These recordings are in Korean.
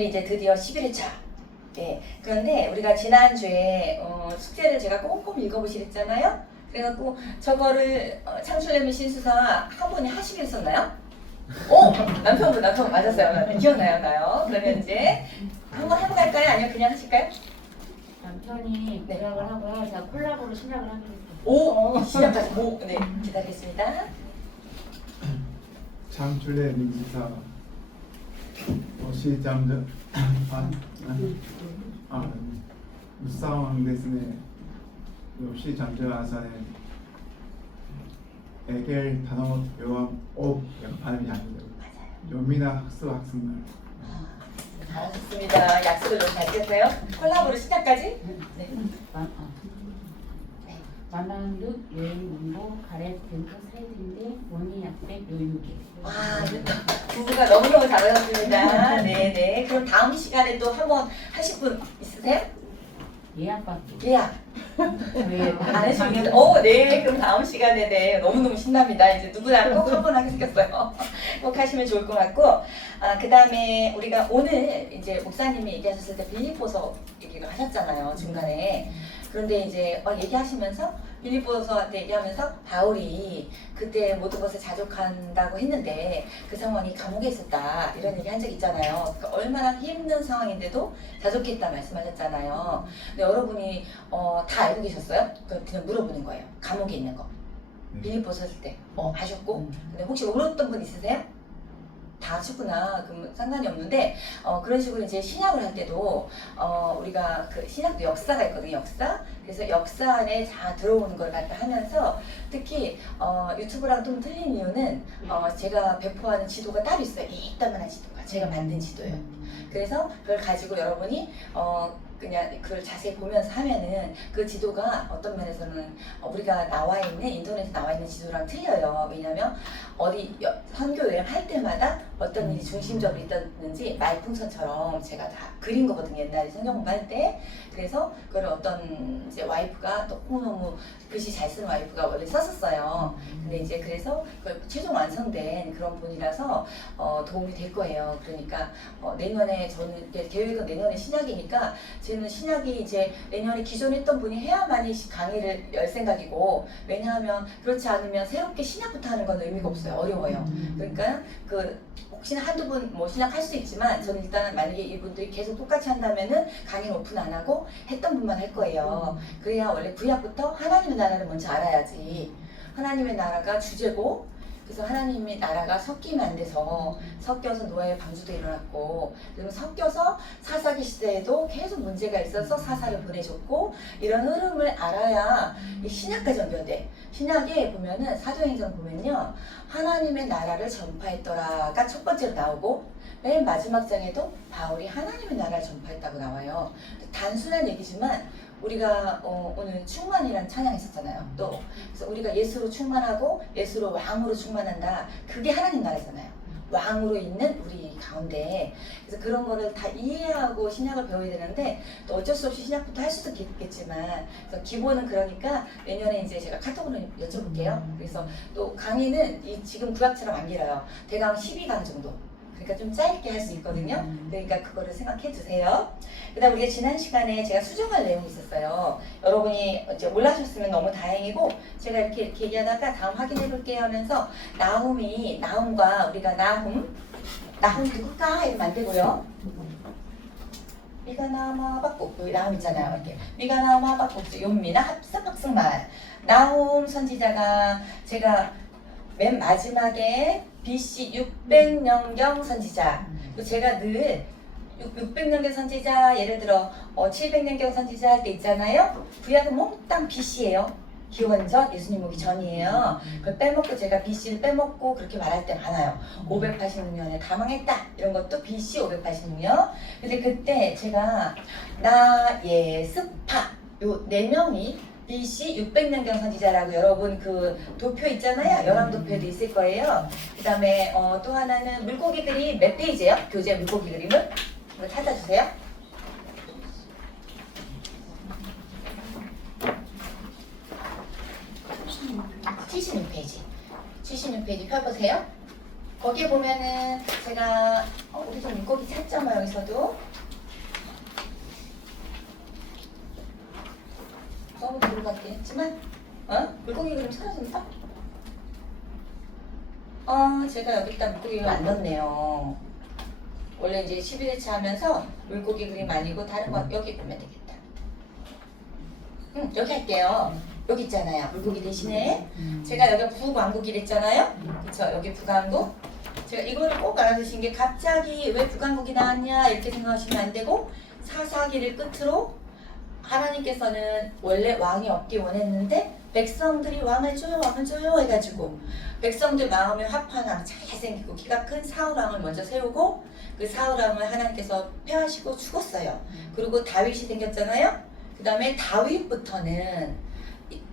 이제 드디어 11회차. 네. 그런데 우리가 지난주에 숙제를 제가 꼼꼼히 읽어보시랬잖아요. 그래갖고 저거를 창출내면 신수사 한 분이 하시긴 했었나요? 남편분 맞았어요. 기억나요, 나요. 그러면 이제 한번 해볼까요? 아니면 그냥 하실까요? 남편이 네. 부탁을 하고요. 제가 콜라보로 시작을 하기로 했어요. 시작까지. 네, 기다리겠습니다. 창출내 민지사 시장전 무쌍 데스네 역시 잠재와사의 에겔 단어 요함 약간 발음이 안 돼요. 요미나 학습날 잘하셨습니다. 약속을 좀 잘 지켰어요. 콜라보로 시작까지. 네. 만방득 여행 문보 가렛 벤터 사이드인데 원리 약백 요유계. 와, 부부가 너무너무 잘하셨습니다. 네네. 그럼 다음 시간에 또 한번 하실 분 있으세요? 예약받기. 예약. 저희 안 하시면 네. 그럼 다음 시간에 네. 너무너무 신납니다. 이제 누구나 꼭 한 번 하게 생겼어요. 꼭 하시면 좋을 것 같고. 그 다음에 우리가 오늘 이제 목사님이 얘기하셨을 때 빌립보서 얘기를 하셨잖아요. 중간에. 그런데 이제 얘기하시면서 빌립보서한테 얘기하면서 바울이 그때 모든 것을 자족한다고 했는데 그 상황이 감옥에 있었다 이런 얘기 한 적 있잖아요. 그러니까 얼마나 힘든 상황인데도 자족했다 말씀하셨잖아요. 근데 여러분이 다 알고 계셨어요? 그냥 물어보는 거예요. 감옥에 있는 거. 빌립보서 했을 때 하셨고 근데 혹시 모르던 분 있으세요? 다 하셨구나. 그럼 상관이 없는데 그런 식으로 이제 신약을 할 때도 우리가 그 신약도 역사가 있거든요. 역사. 그래서 역사 안에 다 들어오는 걸 갖다 하면서 특히 유튜브랑 좀 틀린 이유는 제가 배포하는 지도가 따로 있어요. 이따만한 지도가 제가 만든 지도예요. 그래서 그걸 가지고 여러분이 그냥 그걸 자세히 보면서 하면은 그 지도가 어떤 면에서는 우리가 나와 있는 인터넷에 나와 있는 지도랑 틀려요. 왜냐하면 어디 선교 여행 할 때마다 어떤 일이 중심적으로 있었는지 말풍선처럼 제가 다 그린 거거든요. 옛날에 성경 공부할 때. 그래서 그걸 어떤 이제 와이프가 너무너무 글씨 잘 쓰는 와이프가 원래 썼었어요. 근데 이제 그래서 최종 완성된 그런 분이라서 도움이 될 거예요. 그러니까 내년에 저는 계획은 내년에 신약이니까 저는 신약이 이제 내년에 기존에 했던 분이 해야만이 강의를 열 생각이고 왜냐하면 그렇지 않으면 새롭게 신약부터 하는 건 의미가 없어요. 어려워요. 그러니까 혹시나 한두 분 신약 할 수 있지만 저는 일단 만약에 이분들이 계속 똑같이 한다면은 강의는 오픈 안 하고 했던 분만 할 거예요. 그래야 원래 구약부터 하나님의 나라를 먼저 알아야지. 하나님의 나라가 주제고 그래서 하나님의 나라가 섞이면 안 돼서 섞여서 노아의 방주도 일어났고 그리고 섞여서 사사기 시대에도 계속 문제가 있어서 사사를 보내줬고 이런 흐름을 알아야 이 신약까지 연결돼. 신약에 보면은 사도행전 보면요 하나님의 나라를 전파했더라가 첫 번째로 나오고 맨 마지막 장에도 바울이 하나님의 나라를 전파했다고 나와요. 단순한 얘기지만 우리가 오늘 충만이라는 찬양 있었잖아요. 또 그래서 우리가 예수로 충만하고 예수로 왕으로 충만한다. 그게 하나님 나라잖아요. 왕으로 있는 우리 가운데 그래서 그런 거를 다 이해하고 신약을 배워야 되는데 또 어쩔 수 없이 신약부터 할 수도 있겠지만 그래서 기본은 그러니까 내년에 이제 제가 카톡으로 여쭤볼게요. 그래서 또 강의는 지금 구약처럼 안 길어요. 대강 12강 정도. 그러니까 좀 짧게 할 수 있거든요. 그러니까 그거를 생각해 주세요. 그다음 우리가 지난 시간에 제가 수정할 내용이 있었어요. 여러분이 이제 몰라셨으면 너무 다행이고 제가 이렇게 얘기하다가 다음 확인해 볼게요 하면서 나훔과 우리가 나훔 누굴까 이러면 안 되고요. 미가나마 박국 여기 나훔 있잖아요. 이렇게 미가나마 박국 용미나 합성말 나훔 선지자가 제가 맨 마지막에 BC 600년경 선지자. 제가 늘 600년경 선지자, 예를 들어 700년경 선지자 할 때 있잖아요. 구약은 몽땅 BC예요. 기원전 예수님 오기 전이에요. 그걸 빼먹고 제가 BC를 빼먹고 그렇게 말할 때 많아요. 586년에 다 망했다. 이런 것도 BC 586년. 근데 그때 제가 예스파 요 4명이 BC 600년경 선지자라고 여러분 그 도표 있잖아요. 열왕도표에도 있을 거예요. 그 다음에 또 하나는 물고기들이 몇 페이지예요? 교재 물고기 그림을 이거 찾아주세요. 76페이지. 76페이지 펴보세요. 거기에 보면은 제가 우리 좀 물고기 찾죠? 여기서도 그만. 물고기 그림 사라진다. 제가 여기다 물고기 그림 안 넣었네요. 원래 이제 11회차 하면서 물고기 그림 아니고 다른 거 여기 보면 되겠다. 여기 할게요. 여기 있잖아요. 물고기 대신에 제가 여기 북왕국이 됐잖아요. 그쵸? 여기 북왕국. 제가 이거를 꼭 알아두신 게 갑자기 왜 북왕국이 나왔냐 이렇게 생각하시면 안 되고 사사기를 끝으로 하나님께서는 원래 왕이 없기 원했는데 백성들이 왕을 줘요 해가지고 백성들 마음에 합하나 잘생기고 키가 큰 사울왕을 먼저 세우고 그 사울왕을 하나님께서 폐하시고 죽었어요. 그리고 다윗이 생겼잖아요. 그 다음에 다윗부터는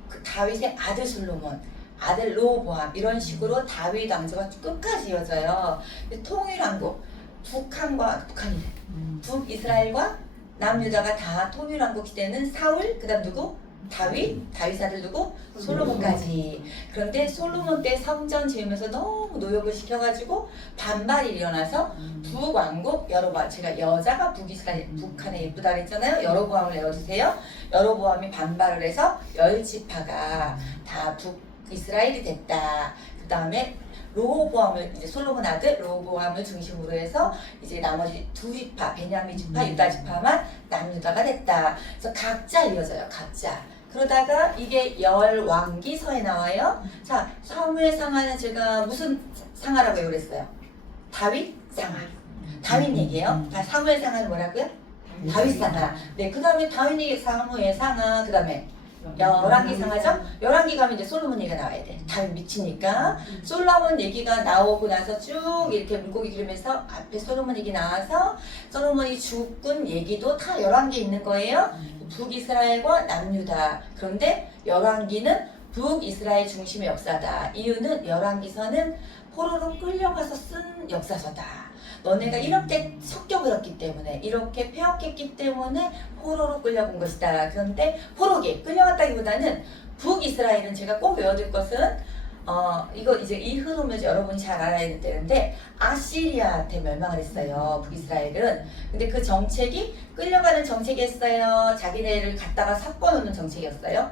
그 다윗의 아들 솔로몬, 아들 로보암 이런 식으로 다윗 왕조가 끝까지 이어져요. 통일왕국, 북이스라엘과 남유다가 다 통일왕국 시대는 사울, 그 다음 누구? 다윗 아들 누구? 솔로몬까지. 그런데 솔로몬 때 성전 지으면서 너무 노역을 시켜가지고 반발이 일어나서 북왕국 여로보암, 제가 여자가 북한에 예쁘다 그랬잖아요. 여로보암을 내어주세요. 여로보암이 반발을 해서 10지파가 다 북이스라엘이 됐다. 그 다음에 로보암을 이제 솔로몬 아들 로보암을 중심으로 해서 이제 나머지 두 지파 베냐민 지파 유다 지파만 남유다가 됐다. 그래서 각자 이어져요. 각자. 그러다가 이게 열왕기서에 나와요. 자, 사무엘 상하는 제가 무슨 상하라고 그랬어요? 다윗 상하. 다윗 얘기예요. 사무엘 상하는 뭐라고요? 다윗 상하. 네, 그 다음에 다윗 사무엘 상하. 그 다음에 열왕기 상하죠? 열왕기 가면 이제 솔로몬 얘기가 나와야 돼. 다윗 미치니까. 솔로몬 얘기가 나오고 나서 쭉 이렇게 물고기 기르면서 앞에 솔로몬 얘기 나와서 솔로몬이 죽은 얘기도 다 열왕기에 있는 거예요. 북이스라엘과 남유다. 그런데 열왕기는 북이스라엘 중심의 역사다. 이유는 열왕기서는 포로로 끌려가서 쓴 역사서다. 너네가 이렇게 섞여버렸기 때문에 이렇게 폐역했기 때문에 포로로 끌려간 것이다. 그런데 포로기 끌려갔다기보다는 북이스라엘은 제가 꼭 외워둘 것은 이거 이제 이 흐름을 여러분이 잘 알아야 되는데 아시리아한테 멸망을 했어요. 북이스라엘은. 근데 그 정책이 끌려가는 정책이었어요. 자기네를 갖다가 섞어놓는 정책이었어요.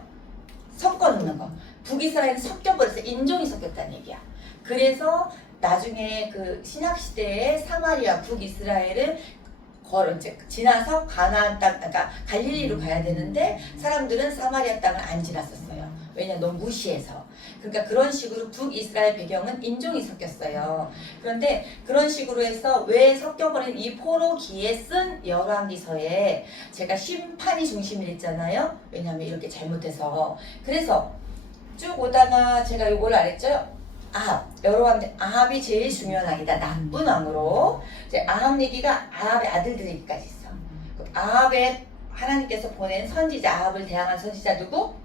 섞어놓는 거. 북이스라엘은 섞여버렸어요. 인종이 섞였다는 얘기야. 그래서 나중에 그 신약시대에 사마리아 북이스라엘을 이제 지나서 가나안 땅, 그러니까 갈릴리로 가야 되는데 사람들은 사마리아 땅을 안 지났었어요. 왜냐 너무 무시해서. 그러니까 그런 식으로 북이스라엘 배경은 인종이 섞였어요. 그런데 그런 식으로 해서 왜 섞여버린 이 포로기에 쓴 열왕기서에 제가 심판이 중심이랬잖아요. 왜냐하면 이렇게 잘못해서. 그래서 쭉 오다가 제가 요걸 알았죠. 아합이 제일 중요한 왕이다. 나쁜 왕으로. 이제 아합 얘기가 아합의 아들들 얘기까지 있어. 아합의 하나님께서 보낸 선지자, 아합을 대항한 선지자 누구?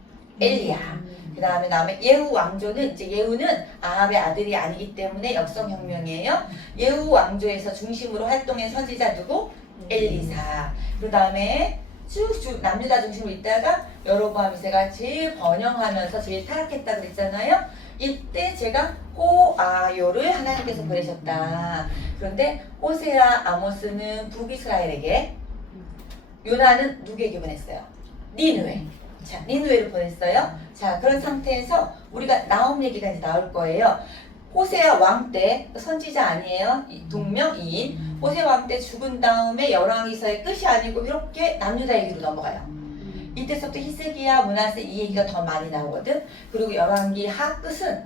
엘리야. 그 다음에 예후 왕조는 이제 예후는 아합의 아들이 아니기 때문에 역성혁명이에요. 예후 왕조에서 중심으로 활동한 선지자 누구? 엘리사. 그 다음에 쭉 남유다 중심으로 있다가 여로보암 2세가 제일 번영하면서 제일 타락했다 그랬잖아요. 이때 제가 호아요를 하나님께서 보내셨다. 그런데 호세아 아모스는 북이스라엘에게, 요나는 누구에게 보냈어요? 니느웨. 자, 니느웨를 보냈어요. 자, 그런 상태에서 우리가 나옴 얘기가 이제 나올 거예요. 호세아 왕 때, 선지자 아니에요. 동명이인. 호세아 왕 때 죽은 다음에 열왕기서의 끝이 아니고 이렇게 남유다 얘기로 넘어가요. 이때서부터 히스기야, 므낫세 이 얘기가 더 많이 나오거든. 그리고 열왕기 하 끝은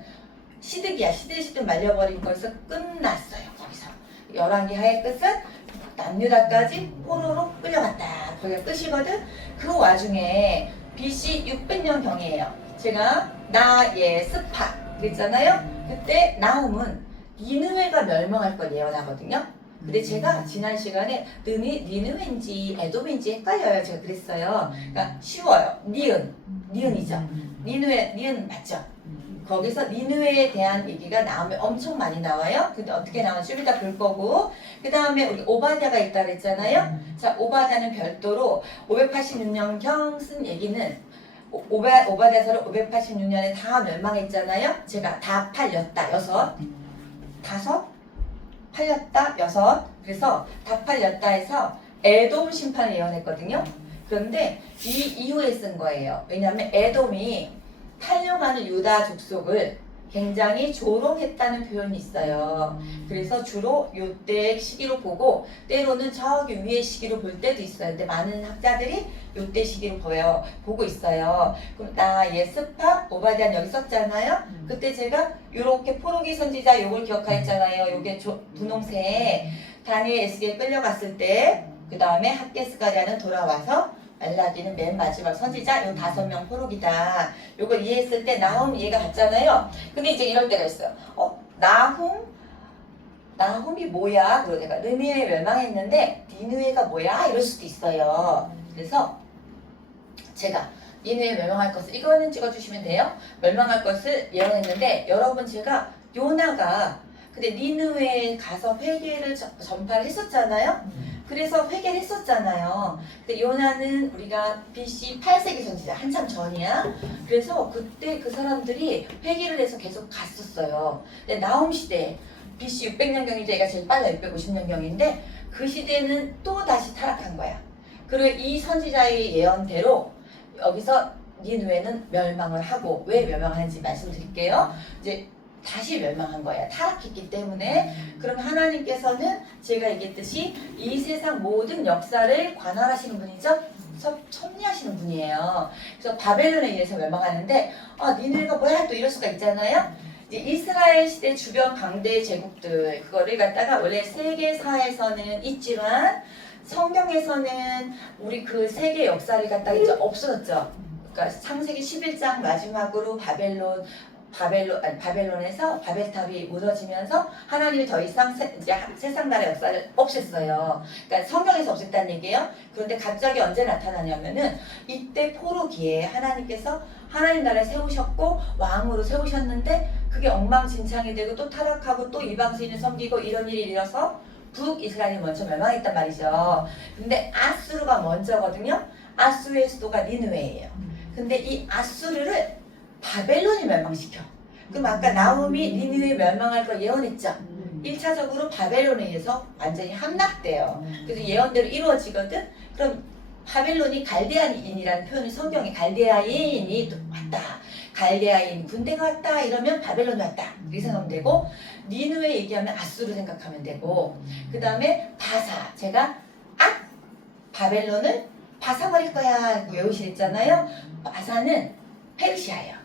시드기야, 시들 말려버린 거에서 끝났어요. 거기서 열왕기 하의 끝은 남유다까지 포로로 끌려갔다. 거기가 끝이거든. 그 와중에 BC 600년 경이에요. 제가 나예스파 그랬잖아요. 그때 나움은 니느웨가 멸망할 걸 예언하거든요. 근데 제가 지난 시간에 니느웨인지 에돔인지 헷갈려요. 제가 그랬어요. 그러니까 쉬워요. 니은이죠. 니은 맞죠? 거기서 니느웨에 대한 얘기가 나오면 엄청 많이 나와요. 근데 어떻게 나오는지 좀 이따 볼 거고. 그 다음에 우리 오바댜가 있다 그랬잖아요. 자, 오바댜는 별도로 586년경 쓴 얘기는 오바댜서를 586년에 다 멸망했잖아요. 제가 다 팔렸다. 6. 그래서 다 팔렸다 해서 에돔 심판을 예언했거든요. 그런데 이 이후에 쓴 거예요. 왜냐하면 에돔이 탈령하는 유다 족속을 굉장히 조롱했다는 표현이 있어요. 그래서 주로 요때 시기로 보고 때로는 저기 위의 시기로 볼 때도 있어요. 근데 많은 학자들이 요때 시기로 보고 있어요. 그럼 나 예스파 오바댜는 여기 썼잖아요. 그때 제가 요렇게 포로기 선지자 요걸 기억하였잖아요. 요게 분홍색 다니엘 에스겔 끌려갔을 때 그 다음에 핫게스가랴는 돌아와서 말라기는 맨 마지막 선지자 요 5명 포로기다. 요걸 이해했을 때 나훔 이해가 갔잖아요. 근데 이제 이럴 때가 있어요. 나훔이 뭐야? 그러고 내가 느니웨 멸망했는데 니느웨가 뭐야? 이럴 수도 있어요. 그래서 제가 니느웨 멸망할 것을 이거는 찍어주시면 돼요. 멸망할 것을 예언했는데 여러분 제가 요나가 근데 니느웨에 가서 회개를 전파를 했었잖아요. 그래서 회개를 했었잖아요. 근데 요나는 우리가 BC 8세기 선지자 한참 전이야. 그래서 그때 그 사람들이 회개를 해서 계속 갔었어요. 근데 나훔 시대 BC 600년경이죠. 얘가 제일 빨라 650년경인데 그 시대는 또 다시 타락한 거야. 그리고 이 선지자의 예언대로 여기서 니느웨는 멸망을 하고 왜 멸망하는지 말씀드릴게요. 이제 다시 멸망한 거예요. 타락했기 때문에. 그럼 하나님께서는 제가 얘기했듯이 이 세상 모든 역사를 관할하시는 분이죠. 섭리하시는 분이에요. 그래서 바벨론에 의해서 멸망하는데 니느웨가 뭐야 또 이럴 수가 있잖아요. 이제 이스라엘 시대 주변 강대 제국들 그거를 갖다가 원래 세계사에서는 있지만 성경에서는 우리 그 세계 역사를 갖다가 이제 없어졌죠. 그러니까 창세기 11장 마지막으로 바벨론에서 바벨탑이 무너지면서 하나님이 더 이상 세상 나라 역사를 없앴어요. 그러니까 성경에서 없앴다는 얘기예요. 그런데 갑자기 언제 나타나냐면은 이때 포로기에 하나님께서 하나님 나라를 세우셨고 왕으로 세우셨는데 그게 엉망진창이 되고 또 타락하고 또 이방신을 섬기고 이런 일이 일어서 북이스라엘이 먼저 멸망했단 말이죠. 근데 아수르가 먼저거든요. 아수르의 수도가 니느웨예요. 근데 이 아수르를 바벨론이 멸망시켜. 그럼 아까 나훔이 니느웨 멸망할 걸 예언했죠. 1차적으로 바벨론에 의해서 완전히 함락돼요. 그래서 예언대로 이루어지거든. 그럼 바벨론이 갈대아인이라는 표현을 성경에 갈대아인이 왔다. 갈대아인 군대가 왔다 이러면 바벨론이 왔다. 이렇게 생각하면 되고 니느웨 얘기하면 아수르 생각하면 되고 그 다음에 바사. 제가 바벨론을 바사버릴 거야 외우시랬잖아요. 바사는 페르시아예요.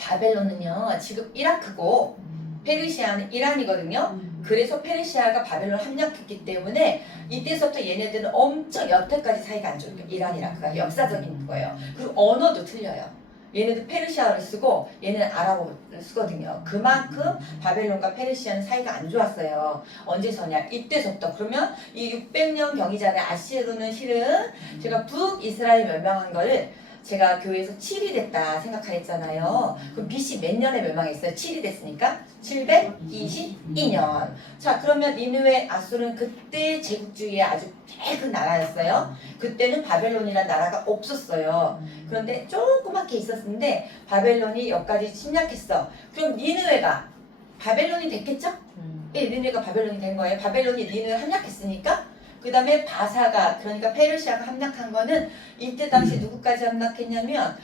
바벨론은요 지금 이라크고 페르시아는 이란이거든요. 그래서 페르시아가 바벨론 함락했기 때문에 이때서부터 얘네들은 엄청 여태까지 사이가 안 좋아요. 이란이라크가 역사적인 거예요. 그리고 언어도 틀려요. 얘네들 페르시아어를 쓰고 얘네는 아랍어를 쓰거든요. 그만큼 바벨론과 페르시아는 사이가 안 좋았어요. 언제서냐? 이때서부터. 그러면 이 600년 경이전에 아시르는 실은 제가 북이스라엘 멸망한 거를 제가 교회에서 7이 됐다 생각하였잖아요. 그럼 BC 몇 년에 멸망했어요? 7이 됐으니까 722년. 자 그러면 니느웨 아수르는 그때 제국주의의 아주 큰 나라였어요. 그때는 바벨론이라는 나라가 없었어요. 그런데 조그맣게 있었는데 바벨론이 여기까지 침략했어. 그럼 니느웨가 바벨론이 됐겠죠? 예, 니느웨가 바벨론이 된 거예요. 바벨론이 니느웨 함락했으니까 그 다음에 바사가 그러니까 페르시아가 함락한 거는 이때 당시 누구까지 함락했냐면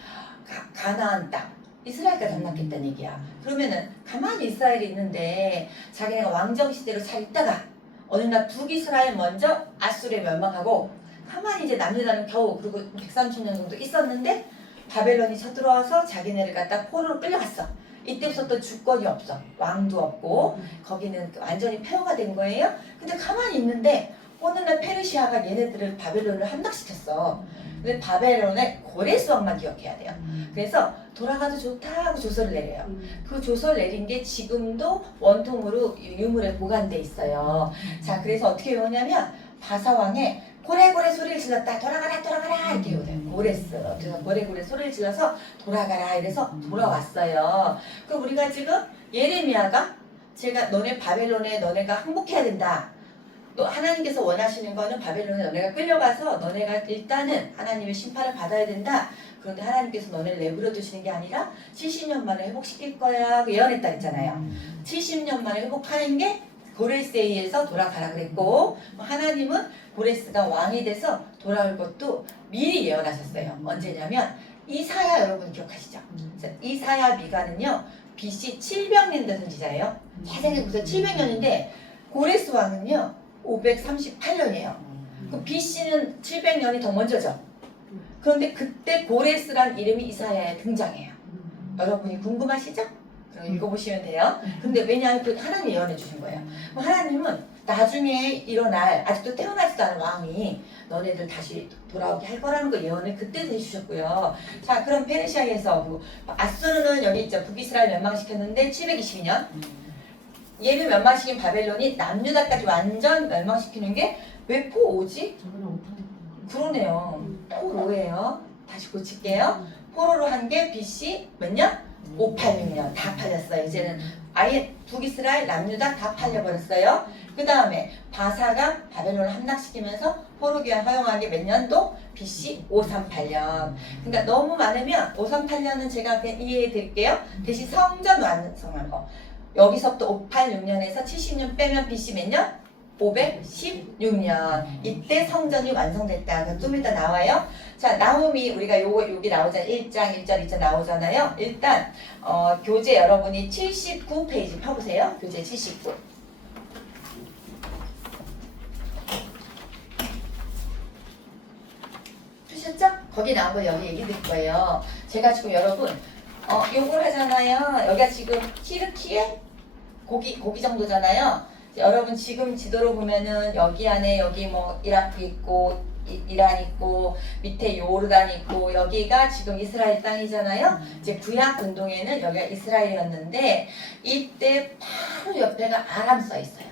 가나안 땅 이스라엘까지 함락했다는 얘기야. 그러면은 가만히 이스라엘이 있는데 자기네가 왕정 시대로 잘 있다가 어느 날 북이스라엘 먼저 아수르에 멸망하고 가만히 이제 남유다는 겨우 그리고 130년 정도 있었는데 바벨론이 쳐들어와서 자기네를 갖다 포로로 끌려갔어. 이때부터 또 주권이 없어. 왕도 없고 거기는 완전히 폐허가 된 거예요. 근데 가만히 있는데 어느 날 페르시아가 얘네들을 바벨론을 함락시켰어. 근데 바벨론의 고레스 왕만 기억해야 돼요. 그래서 돌아가도 좋다 하고 조서를 내려요. 그 조서를 내린 게 지금도 원통으로 유물에 보관돼 있어요. 자, 그래서 어떻게 외우냐면 바사왕의 고래고래 소리를 질렀다. 돌아가라 돌아가라 이렇게 외워요. 고레스. 그래서 고래고래 소리를 질러서 돌아가라 이래서 돌아왔어요. 그럼 우리가 지금 예레미야가 제가 너네 바벨론에 너네가 항복해야 된다. 또 하나님께서 원하시는 거는 바벨론에 너네가 끌려가서 너네가 일단은 하나님의 심판을 받아야 된다. 그런데 하나님께서 너네를 내버려 두시는 게 아니라 70년 만에 회복시킬 거야 예언했다 했잖아요. 70년 만에 회복하는 게 고레스에 의해서 돌아가라 그랬고 하나님은 고레스가 왕이 돼서 돌아올 것도 미리 예언하셨어요. 언제냐면 이사야 여러분 기억하시죠? 이사야 미가는요 BC 700년대 선지자예요. 세상에 무슨 700년인데 고레스 왕은요 538년이에요. 그 BC는 700년이 더 먼저죠. 그런데 그때 고레스란 이름이 이사야에 등장해요. 여러분이 궁금하시죠? 그럼 읽어보시면 돼요. 근데 왜냐하면 그 하나님이 예언해 주신 거예요. 하나님은 나중에 일어날 아직도 태어나지도 않은 왕이 너네들 다시 돌아오게 할 거라는 거 예언을 그때도 해주셨고요. 자, 그럼 페르시아에서 아수르는 여기 있죠. 북이스라엘 멸망시켰는데 722년. 얘를 멸망시킨 바벨론이 남유다까지 완전 멸망시키는 게 왜 포 5지? 그러네요. 포 5예요. 다시 고칠게요. 포로로 한 게 BC 몇 년? 586년. 다 팔렸어요. 이제는 아예 북이스라엘 남유다 다 팔려버렸어요. 그 다음에 바사가 바벨론을 함락시키면서 포로 교환 허용한 게 몇 년도? BC 538년. 그러니까 너무 많으면 538년은 제가 그냥 이해해 드릴게요. 대신 성전 완성한 거. 여기서부터 586년에서 70년 빼면 BC 몇 년? 516년. 이때 성전이 완성됐다. 좀 이따 나와요. 자, 나홈이 우리가 여기 나오잖아요. 1장, 1절, 2절 나오잖아요. 일단 교재 여러분이 79페이지 펴보세요. 교재 79. 펴셨죠? 거기 나온 거 여기 얘기 드릴 거예요. 제가 지금 여러분 요걸 하잖아요. 여기가 지금 티르키예 고기 정도잖아요. 여러분 지금 지도로 보면은 여기 안에 여기 뭐 이라크 있고 이란 있고 밑에 요르단 있고 여기가 지금 이스라엘 땅이잖아요. 이제 구약 운동에는 여기가 이스라엘이었는데 이때 바로 옆에가 아람 써 있어요.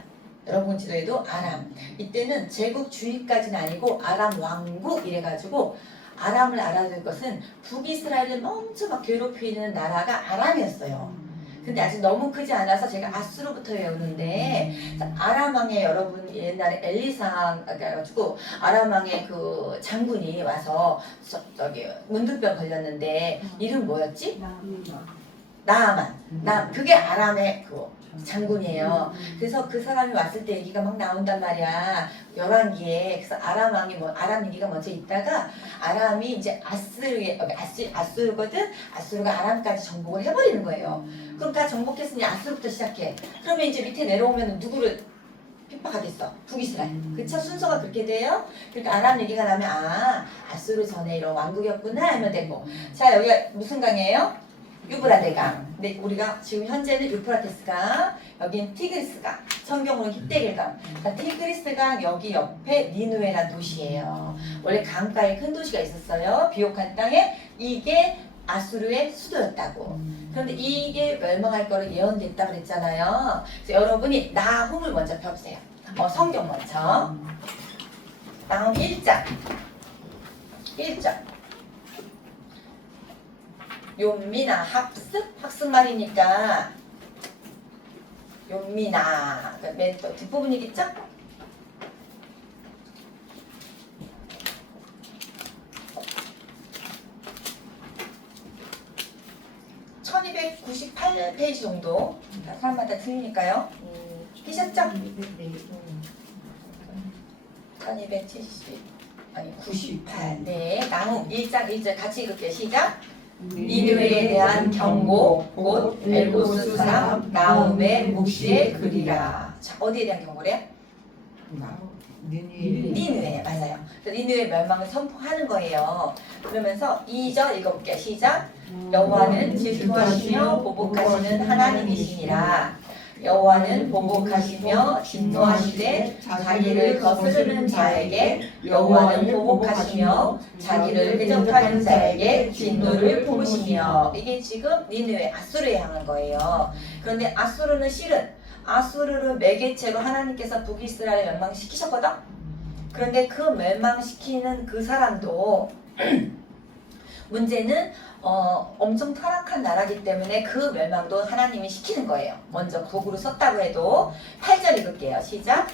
여러분 지도에도 아람. 이때는 제국 주의까지는 아니고 아람 왕국 이래가지고 아람을 알아둘 것은 북이스라엘을 먼저 막 괴롭히는 나라가 아람이었어요. 근데 아직 너무 크지 않아서 제가 아수르부터 외우는데 아람 왕의 여러분 옛날에 엘리상 그래가지고 아람 왕의 그 장군이 와서 저기 문둥병 걸렸는데 이름 뭐였지? 나아만. 그게 아람의 그 장군이에요. 그래서 그 사람이 왔을 때 얘기가 막 나온단 말이야. 열왕기에. 그래서 아람 왕이 아람 얘기가 먼저 있다가 아람이 이제 아수르거든. 아수르가 아람까지 정복을 해버리는 거예요. 그럼 다 정복했으니 아수르부터 시작해. 그러면 이제 밑에 내려오면 누구를 핍박하겠어? 북이스라엘. 그쵸? 순서가 그렇게 돼요. 그러니까 아람 얘기가 나면 아수르 전에 이런 왕국이었구나 하면 되고. 자, 여기가 무슨 강이에요? 유브라데 강. 근데 우리가 지금 현재는 유프라테스강, 여기는 티그리스강, 성경으로는 히데길강. 티그리스강 여기 옆에 니누에라는 도시예요. 원래 강가에 큰 도시가 있었어요. 비옥한 땅에. 이게 아수르의 수도였다고. 그런데 이게 멸망할 거를 예언됐다고 그랬잖아요. 그래서 여러분이 나홈을 먼저 펴보세요. 성경 먼저. 나홈 1장. 1장. 용미나 학습 말이니까 용미나 맨 뒷부분이겠죠? (1298페이지) 정도 사람마다 틀리니까요. 피셨죠? 1270 아니 98. 네, 나무 1장 1절 같이 읽을게요. 시작. 니느웨에 대한 경고 곧 엘고스 사람 나홈의 묵시의 글이라. 자, 어디에 대한 경고래요? 니느웨. 맞아요. 그래서 니느웨 멸망을 선포하는 거예요. 그러면서 2절 읽어볼게요. 시작. 여호와는 질투하시며 보복하시는 하나님이시니라. 여호와는 보복하시며 진노하시되 자기를 거스르는 자에게 여호와는 보복하시며 자기를 대적하는 자에게 진노를 품으시며. 이게 지금 니느웨 아수르에 향한 거예요. 그런데 아수르는 실은 아수르를 매개체로 하나님께서 북이스라엘을 멸망시키셨거든. 그런데 그 멸망시키는 그 사람도 문제는 엄청 타락한 나라기 때문에 그 멸망도 하나님이 시키는 거예요. 먼저 도구로 썼다고 해도. 8절 읽을게요. 시작.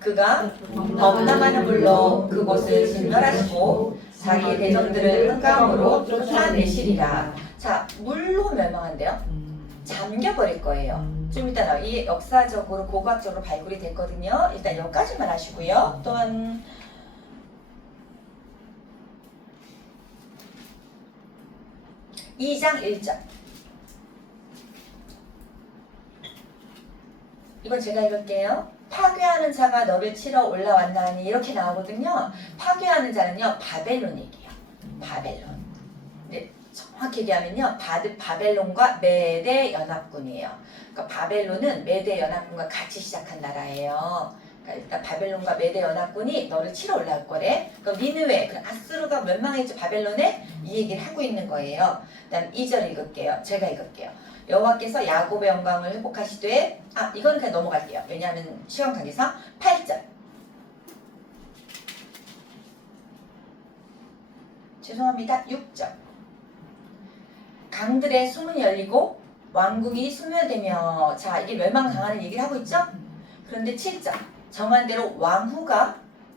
그가 범람하는 불로 그곳을 진멸하시고 자기 대적들을 흑암으로 쫓아내시리라. 자, 물로 멸망한대요. 잠겨버릴 거예요. 좀 이따 나와. 이게 역사적으로 고고학적으로 발굴이 됐거든요. 일단 여기까지만 하시고요. 또한 2장 1절. 이건 제가 읽을게요. 파괴하는 자가 너를 치러 올라왔나니 이렇게 나오거든요. 파괴하는 자는요 바벨론 얘기예요. 바벨론. 근데 정확히 얘기하면요 바벨론과 메대 연합군이에요. 그러니까 바벨론은 메대 연합군과 같이 시작한 나라예요. 그러니까 일단 바벨론과 메대 연합군이 너를 치러 올라올 거래. 그럼 니느웨, 그 아수르가 멸망했죠 바벨론에 이 얘기를 하고 있는 거예요. 그다음 2절 읽을게요. 제가 읽을게요. 여호와께서 야곱의 영광을 회복하시되 이건 그냥 넘어갈게요. 왜냐하면 시간 관계상 8절. 죄송합니다. 6절. 강들의 수문이 열리고 왕궁이 소멸되며 자 이게 멸망당하는 얘기를 하고 있죠. 그런데 7절. 정한 대로 왕후가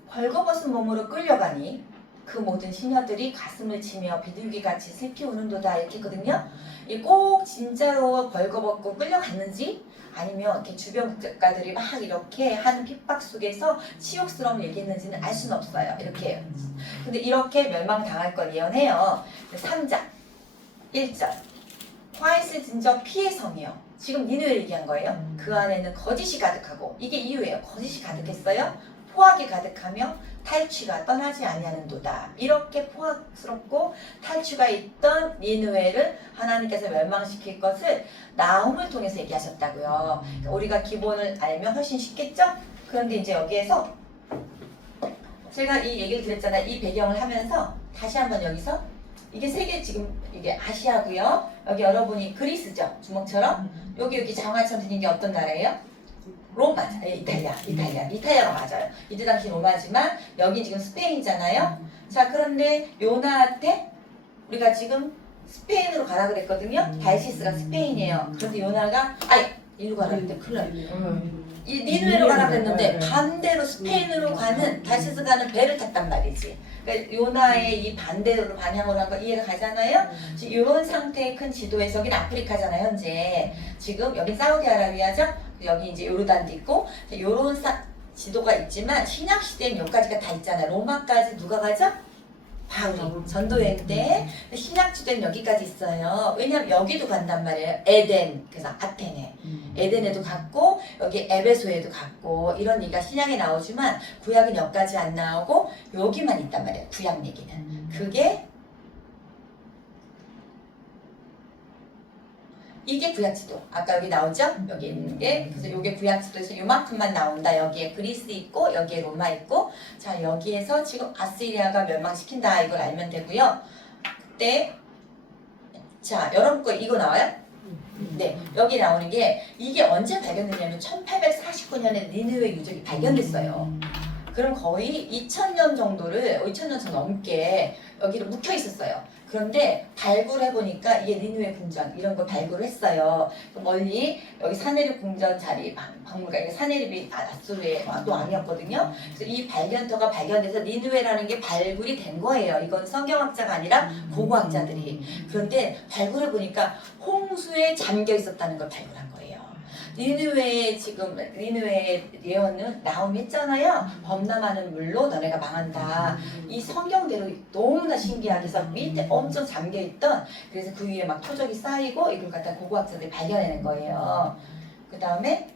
벌거벗은 몸으로 끌려가니 그 모든 시녀들이 가슴을 치며 비둘기같이 슬피 우는도다 이렇게 했거든요. 이 꼭 진짜로 벌거벗고 끌려갔는지 아니면 이렇게 주변 국가들이 막 이렇게 하는 핍박 속에서 치욕스러움을 얘기했는지는 알 수는 없어요. 이렇게. 근데 이렇게 멸망당할 걸 예언해요. 3장 1절. 화이스 진저 피의 성이요. 지금 니느웨 얘기한 거예요. 그 안에는 거짓이 가득하고 이게 이유예요. 거짓이 가득했어요. 포악이 가득하며 탈취가 떠나지 아니하는도다. 이렇게 포악스럽고 탈취가 있던 니느웨를 하나님께서 멸망시킬 것을 나훔을 통해서 얘기하셨다고요. 그러니까 우리가 기본을 알면 훨씬 쉽겠죠? 그런데 이제 여기에서 제가 이 얘기를 드렸잖아요. 이 배경을 하면서 다시 한번 여기서 이게 세계 지금 이게 아시아고요. 여기 여러분이 그리스죠. 주먹처럼. 여기 장화처럼 생긴 게 어떤 나라예요? 로마, 이탈리아가 맞아요. 이때 당시 로마지만 여기 지금 스페인이잖아요. 자 그런데 요나한테 우리가 지금 스페인으로 가라 그랬거든요. 달시스가 스페인이에요. 그런데 요나가 일로 가라 그랬는데 큰일 났네. 니느웨로 가라 그랬는데 반대로 스페인으로 가는 달시스 가는 배를 탔단 말이지. 그러니까 요나의 이 반대로 방향으로 한 거 이해가 가잖아요. 지금 이런 상태의 큰 지도에서 여기는 아프리카잖아요. 현재 지금 여기 사우디아라비아죠. 여기 이제 요르단도 있고 요런 지도가 있지만 신약 시대엔 여기까지가 다 있잖아요. 로마까지 누가 가죠? 바울이 전도여행 때. 신약 시대는 여기까지 있어요. 왜냐면 여기도 간단 말이에요. 에덴, 그래서 아테네. 에덴에도 갔고 여기 에베소에도 갔고 이런 얘기가 신약에 나오지만 구약은 여기까지 안 나오고 여기만 있단 말이에요. 구약 얘기는. 그게 이게 구약지도. 아까 여기 나오죠? 여기 있는 게. 그래서 이게 구약지도에서 요만큼만 나온다. 여기에 그리스 있고 여기에 로마 있고 자 여기에서 지금 아시리아가 멸망시킨다. 이걸 알면 되고요. 그때 자 여러분 거 이거 나와요? 네. 여기 나오는 게 이게 언제 발견됐냐면 1849년에 니느웨 유적이 발견됐어요. 그럼 거의 2000년 정도를 2000년 전 넘게 여기를 묵혀 있었어요. 그런데 발굴해 보니까 이게 니느웨 궁전 이런 걸 발굴을 했어요. 멀리 여기 사네립 궁전 자리 박물관 이게 사네립이 아수르의 또 왕이었거든요. 그래서 이 발견터가 발견돼서 니느웨라는 게 발굴이 된 거예요. 이건 성경학자가 아니라 고고학자들이. 그런데 발굴해 보니까 홍수에 잠겨 있었다는 걸 발굴한 거예요. 니느웨 지금 니느웨 예언은 나홈이 했잖아요. 범람하는 물로 너네가 망한다. 이 성경대로 너무나 신기하게 해서 밑에 엄청 잠겨있던 그래서 그 위에 막 토적이 쌓이고 이걸 갖다 고고학자들이 발견해낸 거예요. 그 다음에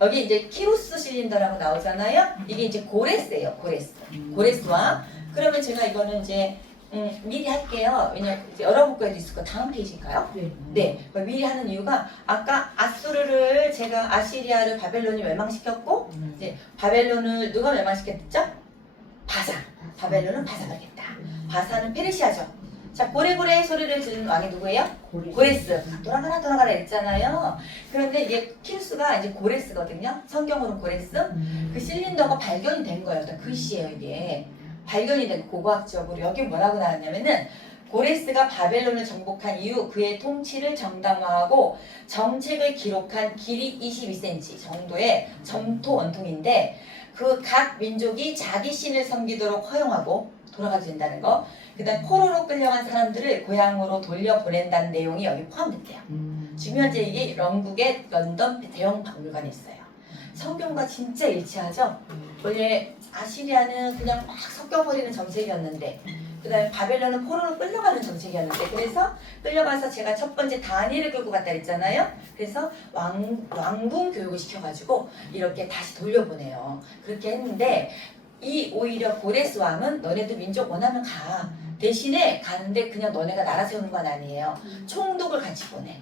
여기 이제 키루스 실린더라고 나오잖아요. 이게 이제 고레스예요. 고레스와 그러면 제가 이거는 이제 미리 할게요. 왜냐면 여러분 거에도 있을 거 다음 페이지인가요? 네. 미리 하는 이유가 아까 아수르를 제가 아시리아를 바벨론이 멸망시켰고 이제 바벨론을 누가 멸망시켰죠? 바사. 바벨론은 바사가겠다. 바사는 페르시아죠. 자 고레고레 소리를 지르는 왕이 누구예요? 고레스. 돌아가라 했잖아요. 그런데 이게 키루스가 이제 고레스거든요. 성경으로는 고레스. 그 실린더가 발견이 된 거예요. 글씨예요 이게. 발견이 된 고고학적으로 여기 뭐라고 나왔냐면은 고레스가 바벨론을 정복한 이후 그의 통치를 정당화하고 정책을 기록한 길이 22cm 정도의 점토 원통인데 그 각 민족이 자기 신을 섬기도록 허용하고 돌아가도 된다는 거. 그다음 포로로 끌려간 사람들을 고향으로 돌려보낸다는 내용이 여기 포함됐대요. 지금 현재 이게 영국의 런던 대형 박물관에 있어요. 성경과 진짜 일치하죠? 원래 아시리아는 그냥 막 섞여버리는 정책이었는데 그 다음에 바벨론은 포로로 끌려가는 정책이었는데 그래서 끌려가서 제가 첫 번째 다니엘을 끌고 갔다 했잖아요. 그래서 왕궁 교육을 시켜가지고 이렇게 다시 돌려보내요. 그렇게 했는데 이 오히려 고레스 왕은 너네들 민족 원하면 가. 대신에 가는데 그냥 너네가 나라 세우는 건 아니에요. 총독을 같이 보내.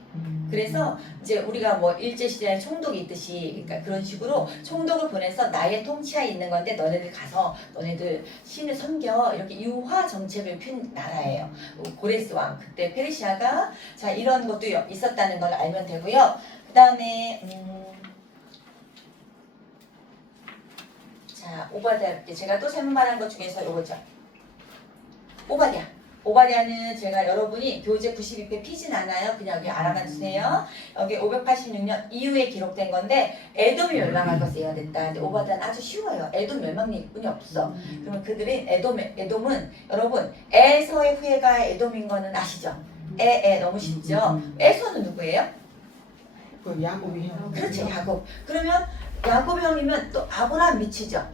그래서 이제 우리가 뭐 일제시대에 총독이 있듯이 그러니까 그런 식으로 총독을 보내서 나의 통치하에 있는 건데 너네들 가서 너네들 신을 섬겨 이렇게 유화 정책을 핀 나라예요. 고레스 왕 그때 페르시아가 자 이런 것도 있었다는 걸 알면 되고요. 그 다음에 자 오바댜 제가 또 설명 말한 것 중에서 요거죠. 오바댜는 제가 여러분이 교재 92회 피진 않아요. 그냥 여기 알아만 주세요. 여기 586년 이후에 기록된 건데 에돔이 멸망할 것을 예언했다. 근데 오바댜는 아주 쉬워요. 에돔 멸망뿐이 없어. 그러면 그들이 에돔은 여러분 에서의 후예가 에돔인 거는 아시죠? 너무 쉽죠? 에서는 누구예요? 그 야곱이 형. 그렇죠, 야곱. 그러면 야곱 형이면 또 아브라함 밑이죠.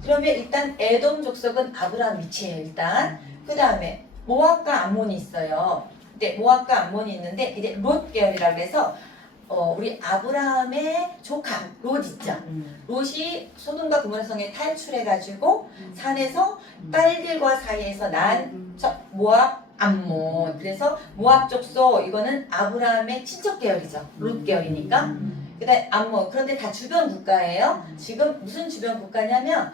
그러면 일단 에돔 족속은 아브라함 밑이에요. 일단 그 다음에 모압과 암몬이 있어요. 근데 모압과 암몬이 있는데 이제 롯 계열이라고 해서 우리 아브라함의 조카 롯 있죠. 롯이 소돔과 고모라 성에 탈출해가지고 산에서 딸들과 사이에서 난 모압 암몬. 그래서 모압 족속 이거는 아브라함의 친척 계열이죠. 롯 계열이니까. 그다음에 암몬. 그런데 다 주변 국가예요. 지금 무슨 주변 국가냐면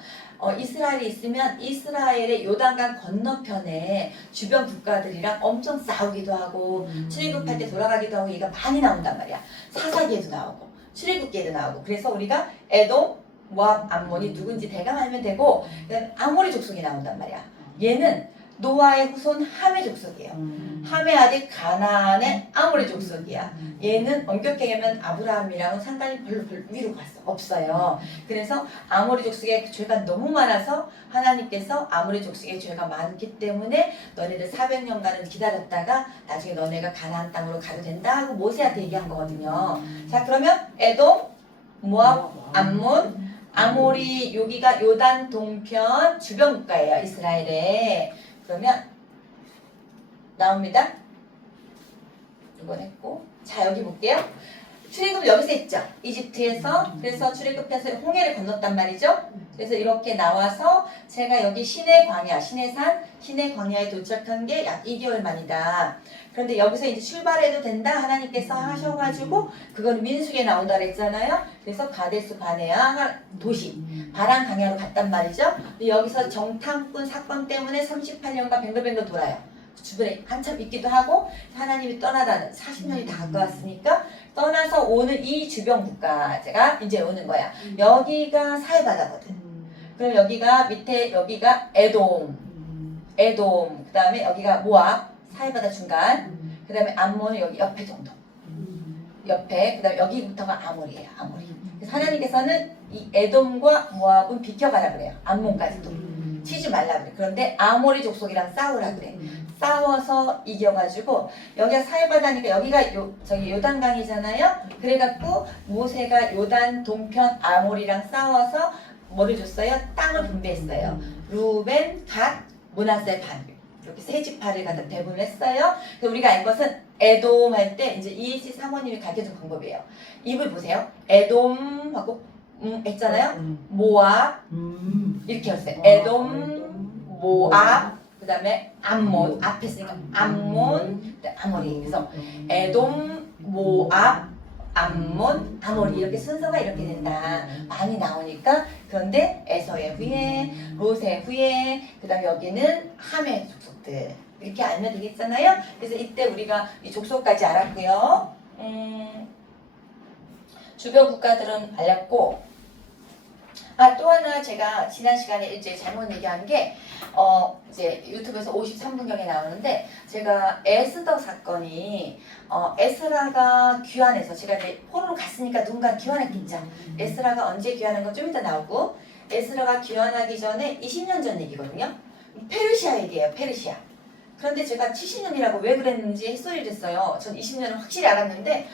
이스라엘이 있으면 이스라엘의 요단강 건너편에 주변 국가들이랑 엄청 싸우기도 하고 출애굽할 때 돌아가기도 하고 얘가 많이 나온단 말이야. 사사기에도 나오고 출애굽기에도 나오고. 그래서 우리가 에돔, 모압, 암몬이 누군지 대강 알면 되고 아모리 족속이 나온단 말이야. 얘는 노아의 후손 함의 족속이에요. 함의 아들 가나안의 아모리 족속이야. 얘는 엄격하게 하면 아브라함이랑은 상관이 별로 위로 갔어. 없어요. 그래서 아모리 족속의 죄가 너무 많아서 하나님께서 아모리 족속의 죄가 많기 때문에 너네들 400년간은 기다렸다가 나중에 너네가 가나안 땅으로 가도 된다 하고 모세한테 얘기한 거거든요. 자 그러면 에돔, 모압, 암몬, 아모리 여기가 요단 동편 주변 국가예요. 이스라엘에. 그러면 나옵니다. 이건 했고 자 여기 볼게요. 출애굽 여기서 했죠. 이집트에서 그래서 출애굽해서 홍해를 건넜단 말이죠. 그래서 이렇게 나와서 제가 여기 시내 광야, 시내산, 시내 광야에 도착한 게 약 2개월 만이다. 그런데 여기서 이제 출발해도 된다 하나님께서 하셔가지고 그건 민수기에 나온다 그랬잖아요. 그래서 가데스 바네아 도시 바란 강야로 갔단 말이죠. 여기서 정탐꾼 사건 때문에 38년간 뱅글뱅글 돌아요. 주변에 한참 있기도 하고 하나님이 떠나다는 40년이 다 가까웠으니까 떠나서 오는 이 주변 국가가 이제 오는 거야. 여기가 사해바다거든. 그럼 여기가 밑에 여기가 에돔, 그 다음에 여기가 모압, 사해바다 중간, 그 다음에 암몬은 여기 옆에 정도. 옆에, 그 다음에 여기부터가 아모리예요. 아모리. 그래서 하나님께서는 이 에돔과 모압은 비켜가라 그래요. 암몬까지도. 치지 말라 그래. 그런데 아모리 족속이랑 싸우라 그래. 싸워서 이겨가지고 여기가 사해바다니까 여기가 저기 요단강이잖아요. 그래갖고 모세가 요단 동편 아모리랑 싸워서 뭐를 줬어요? 땅을 분배했어요. 루벤, 갓, 므낫세 반 이렇게 세 지파를 갖다 배분을 했어요. 그래서 우리가 알 것은 에돔 할 때 이제 EC 사모님이 가르쳐준 방법이에요. 입을 보세요. 에돔 하고 했잖아요. 모압 이렇게 했어요. 에돔, 모압 그 다음에 암몬 앞에 있으니까 암몬, 아모리. 그래서 에돔, 모압, 암몬, 아모리 이렇게 순서가 이렇게 된다. 많이 나오니까 그런데 에서의 후예, 롯의 후예, 그 다음에 여기는 함의 족속들 이렇게 알면 되겠잖아요. 그래서 이때 우리가 이 족속까지 알았고요. 주변 국가들은 알렸고 또 하나 제가 지난 시간에 이제 잘못 얘기한 게 이제 유튜브에서 53분경에 나오는데 제가 에스더 사건이 에스라가 귀환해서 제가 이제 포로로 갔으니까 누군가 귀환했겠죠. 에스라가 언제 귀환한 건 좀 이따 나오고 에스라가 귀환하기 전에 20년 전 얘기거든요. 페르시아 얘기예요. 페르시아. 그런데 제가 70년이라고 왜 그랬는지 햇소리를 했어요. 전 20년을 확실히 알았는데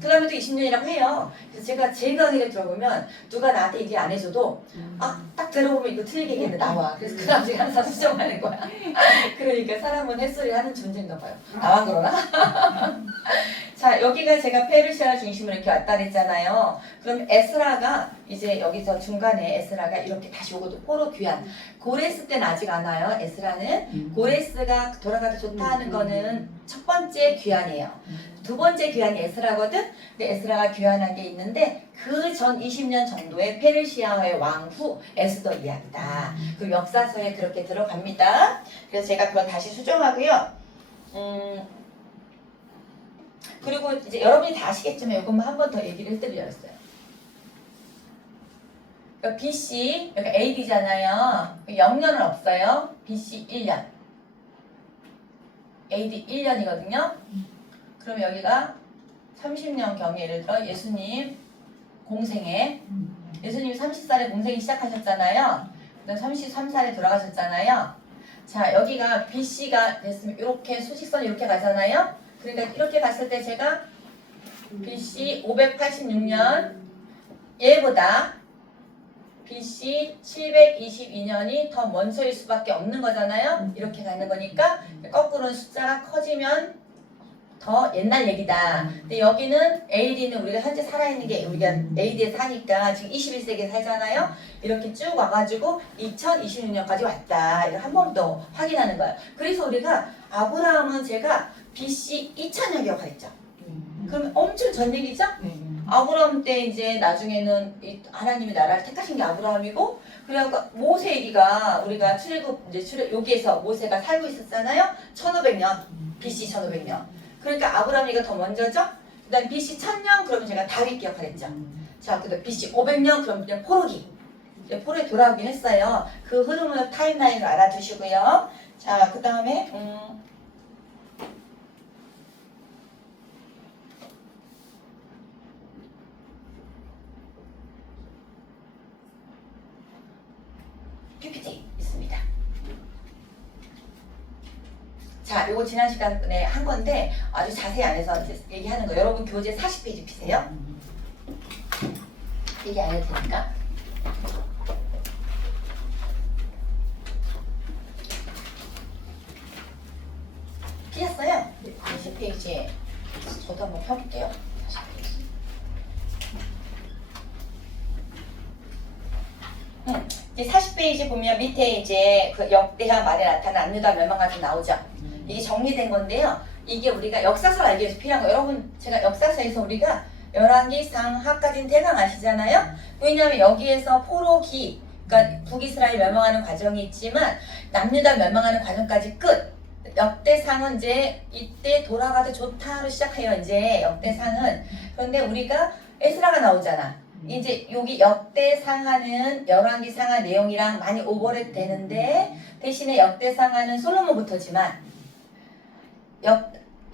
그 다음에도 20년이라고 해요. 그래서 제가 제 강의를 들어보면 누가 나한테 얘기 안 해줘도 딱 들어보면 이거 틀리게 얘기했는데 나와. 그래서 그 다음 제가 항상 수정하는 거야. 그러니까 사람은 햇소리를 하는 존재인가 봐요. 나만 그러나? 자, 여기가 제가 페르시아 중심으로 이렇게 왔다 그랬잖아요. 그럼 에스라가 이제 여기서 중간에 에스라가 이렇게 다시 오고도 포로 귀환. 고레스 때는 아직 안 와요. 에스라는. 고레스가 돌아가도 좋다 하는 거는 첫 번째 귀환이에요. 두 번째 귀환이 에스라거든. 근데 에스라가 귀환한 게 있는데 그 전 20년 정도의 페르시아의 왕 후 에스더 이야기다. 그 역사서에 그렇게 들어갑니다. 그래서 제가 그걸 다시 수정하고요. 그리고 이제 여러분이 다 아시겠지만 이것만 한 번 더 얘기를 해드려야겠어요. 그러니까 BC, 여기 AD잖아요. 0년은 없어요. BC 1년. AD 1년이거든요. 그럼 여기가 30년 경에 예를 들어 예수님 공생에 예수님이 30살에 공생이 시작하셨잖아요. 그다음 33살에 돌아가셨잖아요. 자, 여기가 BC가 됐으면 이렇게 수직선이 이렇게 가잖아요. 그러니까 이렇게 갔을 때 제가 BC 586년 얘보다 BC 722년이 더 먼저일 수밖에 없는 거잖아요. 이렇게 가는 거니까 거꾸로는 숫자가 커지면 더 옛날 얘기다. 근데 여기는 AD는 우리가 현재 살아있는 게 우리가 AD에 사니까 지금 21세기에 살잖아요. 이렇게 쭉 와가지고 2026년까지 왔다. 이걸 한 번 더 확인하는 거예요. 그래서 우리가 아브라함은 제가 BC 2000년 기억하랬죠. 그러면 엄청 전 얘기죠? 아브라함 때 이제 나중에는 하나님이 나라를 택하신 게 아브라함이고, 그래갖고 모세 얘기가 우리가 여기에서 모세가 살고 있었잖아요. 1500년, BC 1500년. 그러니까 아브라함이가 더 먼저죠. 그다음 BC 1000년 그러면 제가 다윗 기억하랬죠. 자, 그다음 BC 500년 그럼 그냥 포로기. 이제 포로에 돌아오긴 했어요. 그 흐름을 타임라인으로 알아두시고요. 자, 그다음에 PPT 있습니다. 자, 요거 지난 시간에 한 건데 아주 자세히 안 해서 이제 얘기하는 거. 여러분 교재 40페이지 피세요. 얘기 안 해도 되니까. 피셨어요? 40페이지에 저도 한번 펴볼게요. 40페이지. 이제 40페이지 보면 밑에 이제 그 역대하 말에 나타난 안유다 멸망가 좀 나오죠. 이게 정리된 건데요. 이게 우리가 역사서를 알기 위해서 필요한 거예요. 여러분, 제가 역사서에서 우리가 열왕기상 하까지는 대강 아시잖아요. 왜냐하면 여기에서 포로기, 그러니까 북이스라엘 멸망하는 과정이 있지만 남유다 멸망하는 과정까지 끝. 역대상은 이제 이때 돌아가도 좋다로 시작해요. 이제 역대상은. 그런데 우리가 에스라가 나오잖아. 이제 여기 역대상하는 열왕기상하 내용이랑 많이 오버랩 되는데 대신에 역대상하는 솔로몬부터지만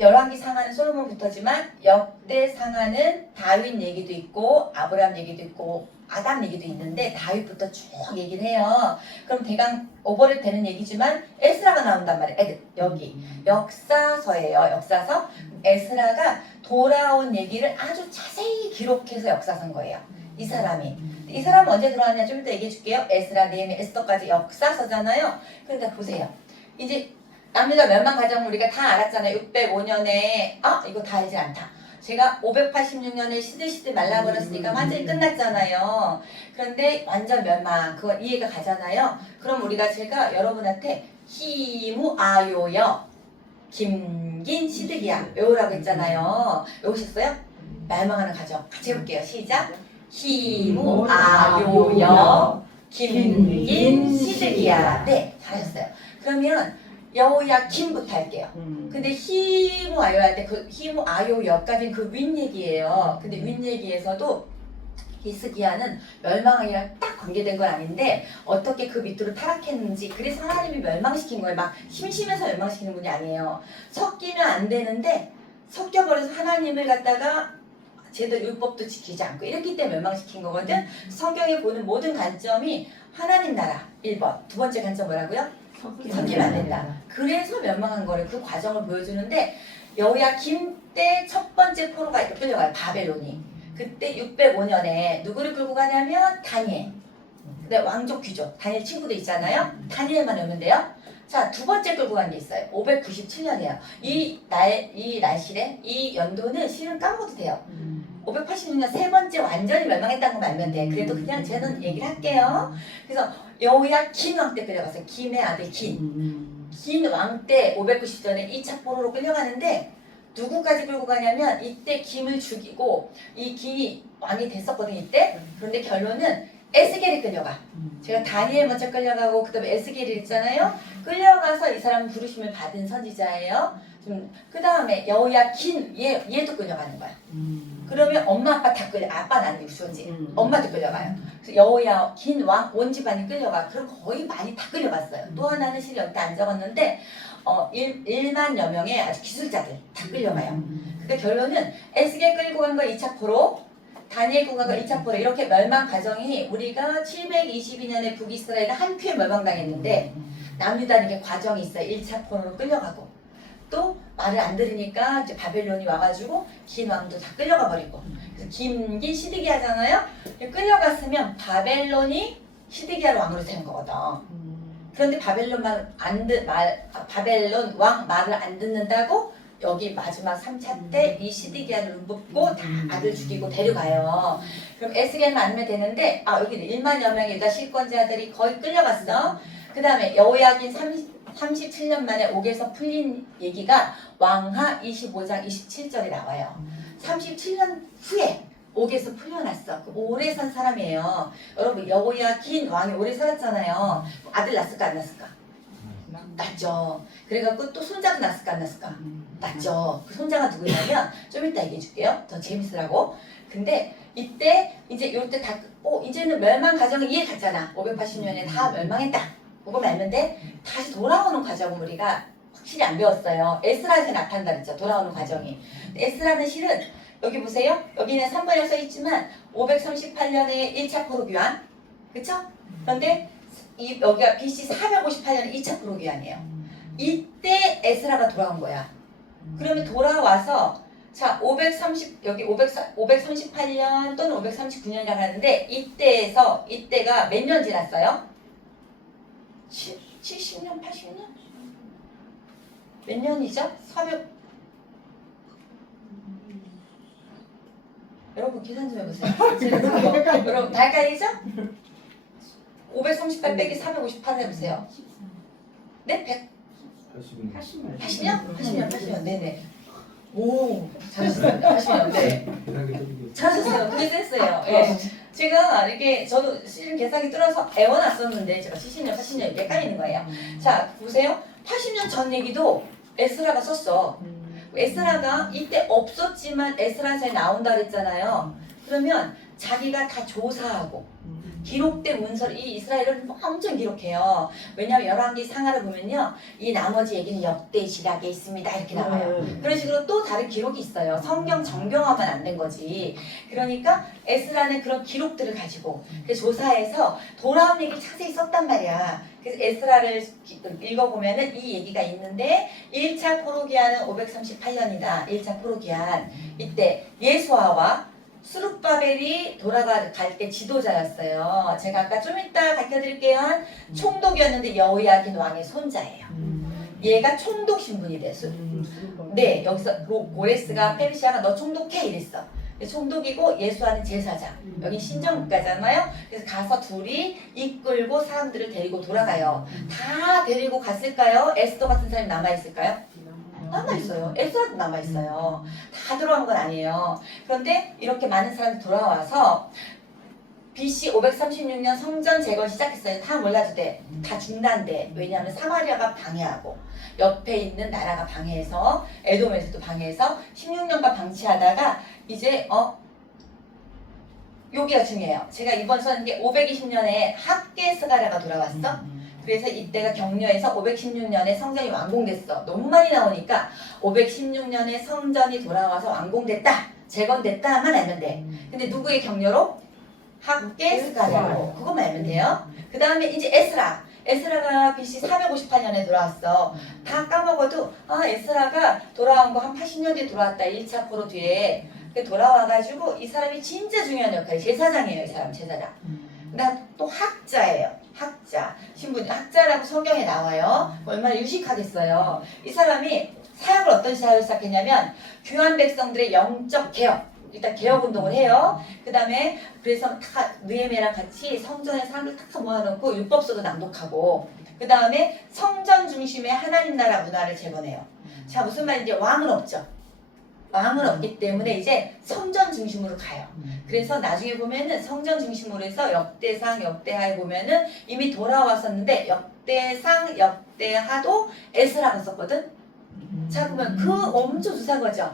열왕기상하는 솔로몬부터지만 역대상하는 다윗 얘기도 있고 아브라함 얘기도 있고 아담 얘기도 있는데 다윗부터 쭉 얘기를 해요. 그럼 대강 오버랩 되는 얘기지만 에스라가 나온단 말이에요. 여기 역사서예요. 역사서. 에스라가 돌아온 얘기를 아주 자세히 기록해서 역사서인 거예요. 이 사람이. 이 사람은 언제 들어왔냐 좀 이따 얘기해 줄게요. 에스라, 느헤미야, 에스더까지 역사서잖아요. 그러니까 보세요. 이제 남유다 멸망 과정을 우리가 다 알았잖아요. 605년에 이거 다 알지 않다. 제가 586년에 시들시들 말라버렸으니까 완전히 끝났잖아요. 그런데 완전 멸망, 그건 이해가 가잖아요. 그럼 제가 여러분한테 히무아요여 김긴 시드기야 외우라고 했잖아요. 외우셨어요? 멸망하는 과정 같이 해볼게요. 시작. 히무아요여 김긴 시드기야. 네, 잘하셨어요. 그러면 여호야김부터 할게요. 근데 히무아요 할 때 그 히무아요여까지는 그 윗얘기예요. 근데 윗얘기에서도 히스기야는 멸망이랑 딱 관계된 건 아닌데 어떻게 그 밑으로 타락했는지, 그래서 하나님이 멸망시킨 거예요. 막 심심해서 멸망시키는 분이 아니에요. 섞이면 안 되는데 섞여버려서 하나님을 갖다가 제대로 율법도 지키지 않고 이랬기 때문에 멸망시킨 거거든. 성경에 보는 모든 관점이 하나님 나라 1번. 두 번째 관점 뭐라고요? 섞이면 안 된다. 그래서 멸망한 거를 그 과정을 보여주는데 여호야김 때 첫 번째 포로가 이렇게 끌려가요. 바벨론이. 그때 605년에 누구를 끌고 가냐면 다니엘. 근데 왕족 귀족 다니엘 친구도 있잖아요. 다니엘만 오면 돼요. 자, 두 번째 끌고 간 게 있어요. 597년이에요. 이 날실에 이 연도는 실은 까먹어도 돼요. 586년 세 번째 완전히 멸망했다는 거 알면 돼. 그래도 그냥 저는 얘기를 할게요. 그래서 여호야긴 왕 때 끌려갔어요. 김의 아들 긴. 긴 왕 때 590년에 2차 포로로 끌려가는데 누구까지 끌고 가냐면 이때 김을 죽이고 이 긴이 왕이 됐었거든요. 이때. 그런데 결론은 에스겔이 끌려가. 제가 다니엘 먼저 끌려가고 그다음에 에스겔이 있잖아요. 끌려가서 이 사람은 부르심을 받은 선지자예요. 그 다음에 여호야긴 얘도 끌려가는 거야. 그러면 엄마 아빠 다 끌려. 아빠는 안 육수지. 엄마도 끌려가요. 그래서 여호야긴 왕 온 집안이 끌려가. 그럼 거의 많이 다 끌려갔어요. 또 하나는 실은 여기 안 적었는데 1만여 명의 아주 기술자들 다 끌려가요. 그러니까 결론은 에스겔 끌고 간 거 2차 포로, 다니엘 끌고 간 거 2차 포로 이렇게 멸망 과정이 우리가 722년에 북이스라엘은 한 큐에 멸망당했는데 남유다는 게 과정이 있어요. 1차 포로로 끌려가고 또 말을 안 들으니까 이제 바벨론이 와가지고 긴 왕도 다 끌려가 버리고 그래서 긴 시드기야잖아요. 끌려갔으면 바벨론이 시드기야를 왕으로 세운 거거든. 그런데 바벨론 왕 말을 안 듣는다고 여기 마지막 3차 때 이 시드기야를 뽑고 다 아들 죽이고 데려가요. 그럼 에스겔만 아니면 되는데 여기는 1만여 명의 유다 실권자들이 거의 끌려갔어. 그 다음에 여호야긴 37년 만에 옥에서 풀린 얘기가 왕하 25장 27절에 나와요. 37년 후에 옥에서 풀려났어. 오래 산 사람이에요. 여러분 여호야긴 왕이 오래 살았잖아요. 아들 낳았을까 안 낳았을까? 낳죠. 그래갖고 또 손자도 낳았을까 안 낳았을까? 낳죠. 그 손자가 누구냐면 좀 이따 얘기해 줄게요. 더 재밌으라고. 근데 이때 이제 요때 다 이제는 멸망 과정을 이해 갔잖아. 580년에 다 멸망했다. 그거 말면 돼. 다시 돌아오는 과정은 우리가 확실히 안 배웠어요. 에스라에서 나타난다 그랬죠. 돌아오는 과정이. 에스라는 실은 여기 보세요. 여기는 3번에 써 있지만 538년에 1차 포로 교환. 그쵸? 그런데 여기가 BC 458년에 2차 포로 교환이에요. 이때 에스라가 돌아온 거야. 그러면 돌아와서 자, 538년 또는 539년이라고 하는데 이때가 몇 년 지났어요? 70년, 80년? 몇 년이죠? 400 여러분 계산 좀 해보세요. 여러분 다 헷갈리죠? 538 빼기 458 해보세요. 네? 80년? 네네. 오, 잘하셨습니다. 80년, 네. 잘하셨어요. 그게 됐어요. 예. 제가 이렇게 저도 실은 계산기 뚫어서 애워놨었는데 제가 70년, 80년 이렇게 헷갈리는 거예요. 자, 보세요. 80년 전 얘기도 에스라가 썼어. 에스라가 이때 없었지만 에스라서에 나온다 그랬잖아요. 그러면 자기가 다 조사하고 기록된 문서를 이 이스라엘은 엄청 기록해요. 왜냐하면 열왕기 상하를 보면요. 이 나머지 얘기는 역대 지략에 있습니다. 이렇게 나와요. 그런 식으로 또 다른 기록이 있어요. 성경 정경화만 안 된 거지. 그러니까 에스라는 그런 기록들을 가지고 조사해서 돌아온 얘기를 자세히 썼단 말이야. 그래서 에스라를 읽어보면은 이 얘기가 있는데 1차 포로기한은 538년이다. 1차 포로기한. 이때 예수아와 수룹바벨이 돌아갈 때 지도자였어요. 제가 아까 좀 이따 밝혀드릴게요. 한 총독이었는데 여호야긴 왕의 손자예요. 얘가 총독 신분이 됐어. 네, 여기서 고레스가 페르시아가 너 총독해 이랬어. 총독이고 예수아는 제사장. 여기 신정국가잖아요. 그래서 가서 둘이 이끌고 사람들을 데리고 돌아가요. 다 데리고 갔을까요? 에스더 같은 사람이 남아있을까요? 남아있어요. 에스라도 남아있어요. 다 돌아간 건 아니에요. 그런데 이렇게 많은 사람들이 돌아와서 BC 536년 성전 재건 시작했어요. 다 몰라도 돼. 다 중단돼. 왜냐하면 사마리아가 방해하고 옆에 있는 나라가 방해해서 에돔에서도 방해해서 16년간 방치하다가 이제 여기가 중요해요. 제가 이번 써는 게 520년에 학계스가랴가 돌아왔어. 그래서 이때가 격려해서 516년에 성전이 완공됐어. 너무 많이 나오니까 516년에 성전이 돌아와서 완공됐다. 재건됐다만 알면 돼. 근데 누구의 격려로? 학계 스가랴로. 그것만 알면 돼요. 그 다음에 이제 에스라가 BC 458년에 돌아왔어. 다 까먹어도 에스라가 돌아온 거 한 80년 뒤에 돌아왔다. 1차 포로 뒤에. 돌아와가지고 이 사람이 진짜 중요한 역할이 제사장이에요. 이 사람 제사장. 그다음 또 학자예요. 학자. 신분 학자라고 성경에 나와요. 얼마나 유식하겠어요. 이 사람이 사역을 어떤 사역을 시작했냐면 교환 백성들의 영적 개혁. 일단 개혁 운동을 해요. 그 다음에 그래서 다 느헤미야랑 같이 성전에 사람들 탁 모아놓고 율법서도 낭독하고 그 다음에 성전 중심의 하나님 나라 문화를 재건해요. 자 무슨 말인지 왕은 없죠. 왕은 없기 때문에 이제 성전 중심으로 가요. 그래서 나중에 보면은 성전 중심으로 해서 역대상, 역대하에 보면은 이미 돌아왔었는데 역대상, 역대하도 에스라가 썼거든. 자 그러면 그 엄청 비싼 거죠.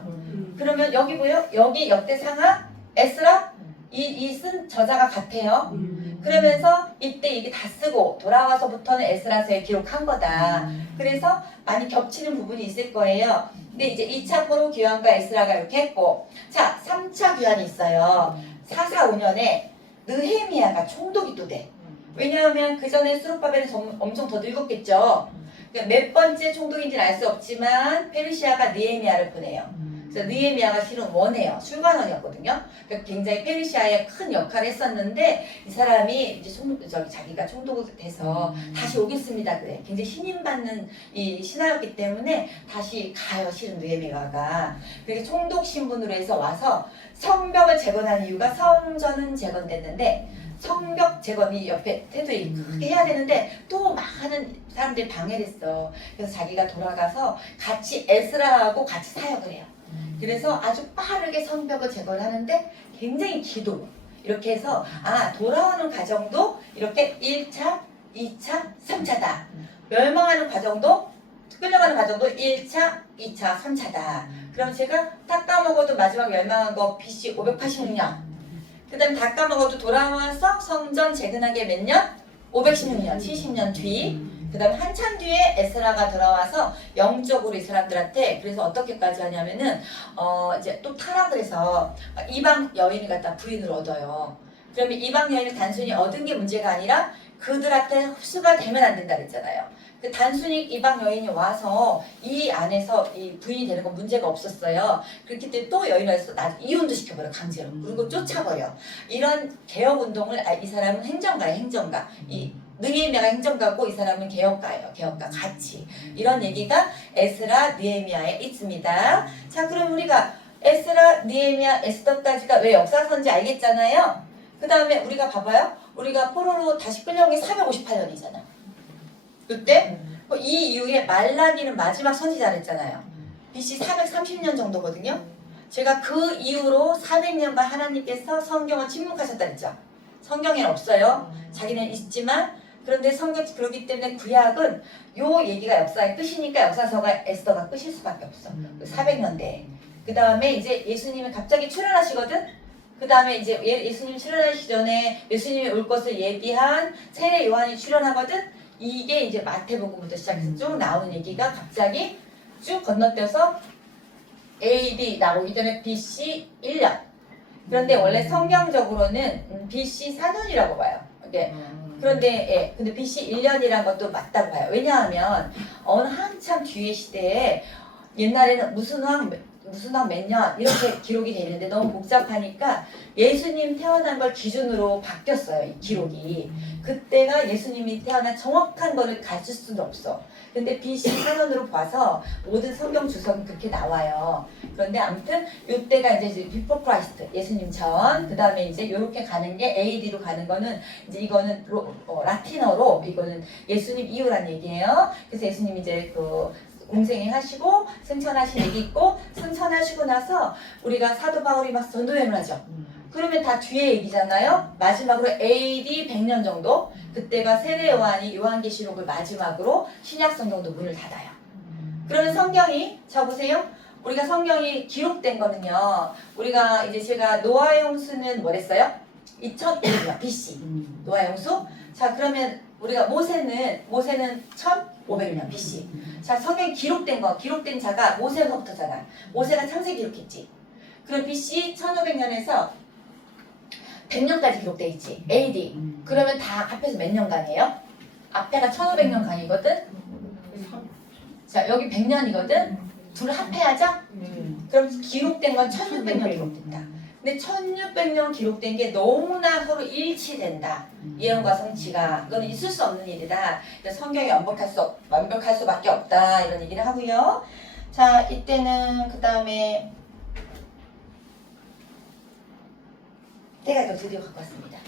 그러면 여기 보여? 여기 역대상하, 에스라 이 쓴 저자가 같아요. 그러면서 이때 이게 다 쓰고 돌아와서부터는 에스라서에 기록한 거다. 그래서 많이 겹치는 부분이 있을 거예요. 근데 이제 2차 포로 귀환과 에스라가 이렇게 했고 자 3차 귀환이 있어요. 445년에 느헤미야가 총독이 또 돼. 왜냐하면 그 전에 스룹바벨은 엄청 더 늙었겠죠. 그러니까 몇 번째 총독인지는 알 수 없지만 페르시아가 느헤미야를 보내요. 그래서 느헤미야가 실은 원해요. 술관원이었거든요. 그러니까 굉장히 페르시아에 큰 역할을 했었는데 이 사람이 이제 자기가 총독이 돼서 다시 오겠습니다. 그래. 굉장히 신임받는 이 신하였기 때문에 다시 가요. 실은 느헤미야가. 그렇게 총독 신분으로 해서 와서 성벽을 재건하는 이유가 성전은 재건됐는데 성벽 재건이 옆에 테두리 크게 해야 되는데 또 많은 사람들이 방해를 했어. 그래서 자기가 돌아가서 같이 에스라하고 같이 사역을 해요. 그래서 아주 빠르게 성벽을 재건하는데 굉장히 기도 이렇게 해서 돌아오는 과정도 이렇게 1차, 2차, 3차다. 멸망하는 과정도 끌려가는 과정도 1차, 2차, 3차다. 그럼 제가 다 까먹어도 마지막 멸망한 거 BC 586년. 그 다음에 다 까먹어도 돌아와서 성전 재건하게 몇 년? 516년, 70년 뒤. 그 다음에 한참 뒤에 에스라가 돌아와서 영적으로 이 사람들한테 그래서 어떻게까지 하냐면은 이제 또 타락을 해서 이방 여인을 갖다 부인으로 얻어요. 그러면 이방 여인을 단순히 얻은 게 문제가 아니라 그들한테 흡수가 되면 안 된다 그랬잖아요. 그 단순히 이방 여인이 와서 이 안에서 이 부인이 되는 건 문제가 없었어요. 그렇기 때문에 또 여인을 해서 이혼도 시켜버려 강제로. 그리고 쫓아버려. 이런 개혁 운동을 이 사람은 행정가예요. 행정가. 이 느헤미야가 행정가고 이 사람은 개혁가예요. 개혁가 같이. 이런 얘기가 에스라, 느헤미야에 있습니다. 자 그럼 우리가 에스라, 느헤미야, 에스더까지가 왜 역사서인지 알겠잖아요. 그 다음에 우리가 봐봐요. 우리가 포로로 다시 끌려온 게 458년이잖아. 그때 이 이후에 말라기는 마지막 선지자랬잖아요. BC 430년 정도거든요. 제가 그 이후로 400년간 하나님께서 성경을 침묵하셨다 그랬죠. 성경에는 없어요. 자기는 있지만 그런데 성경 그렇기 때문에 구약은 요 얘기가 역사의 끝이니까 역사서가 에스더가 끝일 수밖에 없어. 400년대. 그 다음에 이제 예수님이 갑자기 출현하시거든. 그 다음에 이제 예수님 출현하시기 전에 예수님이 올 것을 예비한 세례 요한이 출현하거든. 이게 이제 마태복음부터 시작해서 쭉 나오는 얘기가 갑자기 쭉 건너뛰어서 AD 나오기 전에 BC 1년. 그런데 원래 성경적으로는 BC 4년이라고 봐요. 이게 그런데 근데 BC 1년이란 것도 맞다고 봐요. 왜냐하면 어느 한참 뒤의 시대에 옛날에는 무슨 왕 몇 년 이렇게 기록이 돼 있는데 너무 복잡하니까 예수님 태어난 걸 기준으로 바뀌었어요. 이 기록이. 그때가 예수님이 태어난 정확한 거를 가질 수는 없어. 근데 BC 4년으로 봐서 모든 성경 주석은 그렇게 나와요. 그런데 아무튼 이때가 이제 before Christ 예수님 전, 그 다음에 이제 이렇게 가는 게 AD로 가는 거는 이제 이거는 라틴어로 이거는 예수님 이후란 얘기예요. 그래서 예수님 이제 그 공생애 하시고 승천하신 얘기 있고 승천하시고 나서 우리가 사도 바울이 막 전도여행을 하죠. 그러면 다 뒤에 얘기잖아요. 마지막으로 AD 100년 정도 그때가 세례 요한이 요한계시록을 마지막으로 신약 성경도 문을 닫아요. 그러면 성경이 자 보세요. 우리가 성경이 기록된 거는요. 우리가 이제 제가 노아의 홍수는 뭐랬어요? 2005년 BC 노아의 홍수. 자 그러면 우리가 모세는 1500년 BC. 자 성경이 기록된 자가 모세로부터잖아. 모세가 창세기 기록했지. 그럼 BC 1500년에서 100년까지 기록돼 있지. AD. 그러면 다 합해서 몇 년간이에요? 앞에가 1500년간이거든. 자, 여기 100년이거든. 둘을 합해야죠? 그럼 기록된 건 1600년 기록된다. 근데 1600년 기록된 게 너무나 서로 일치된다. 예언과 성취가. 이건 있을 수 없는 일이다. 성경이 완벽할 수밖에 없다. 이런 얘기를 하고요. 자, 이때는 그 다음에 때가 또 드디어 갖고 왔습니다.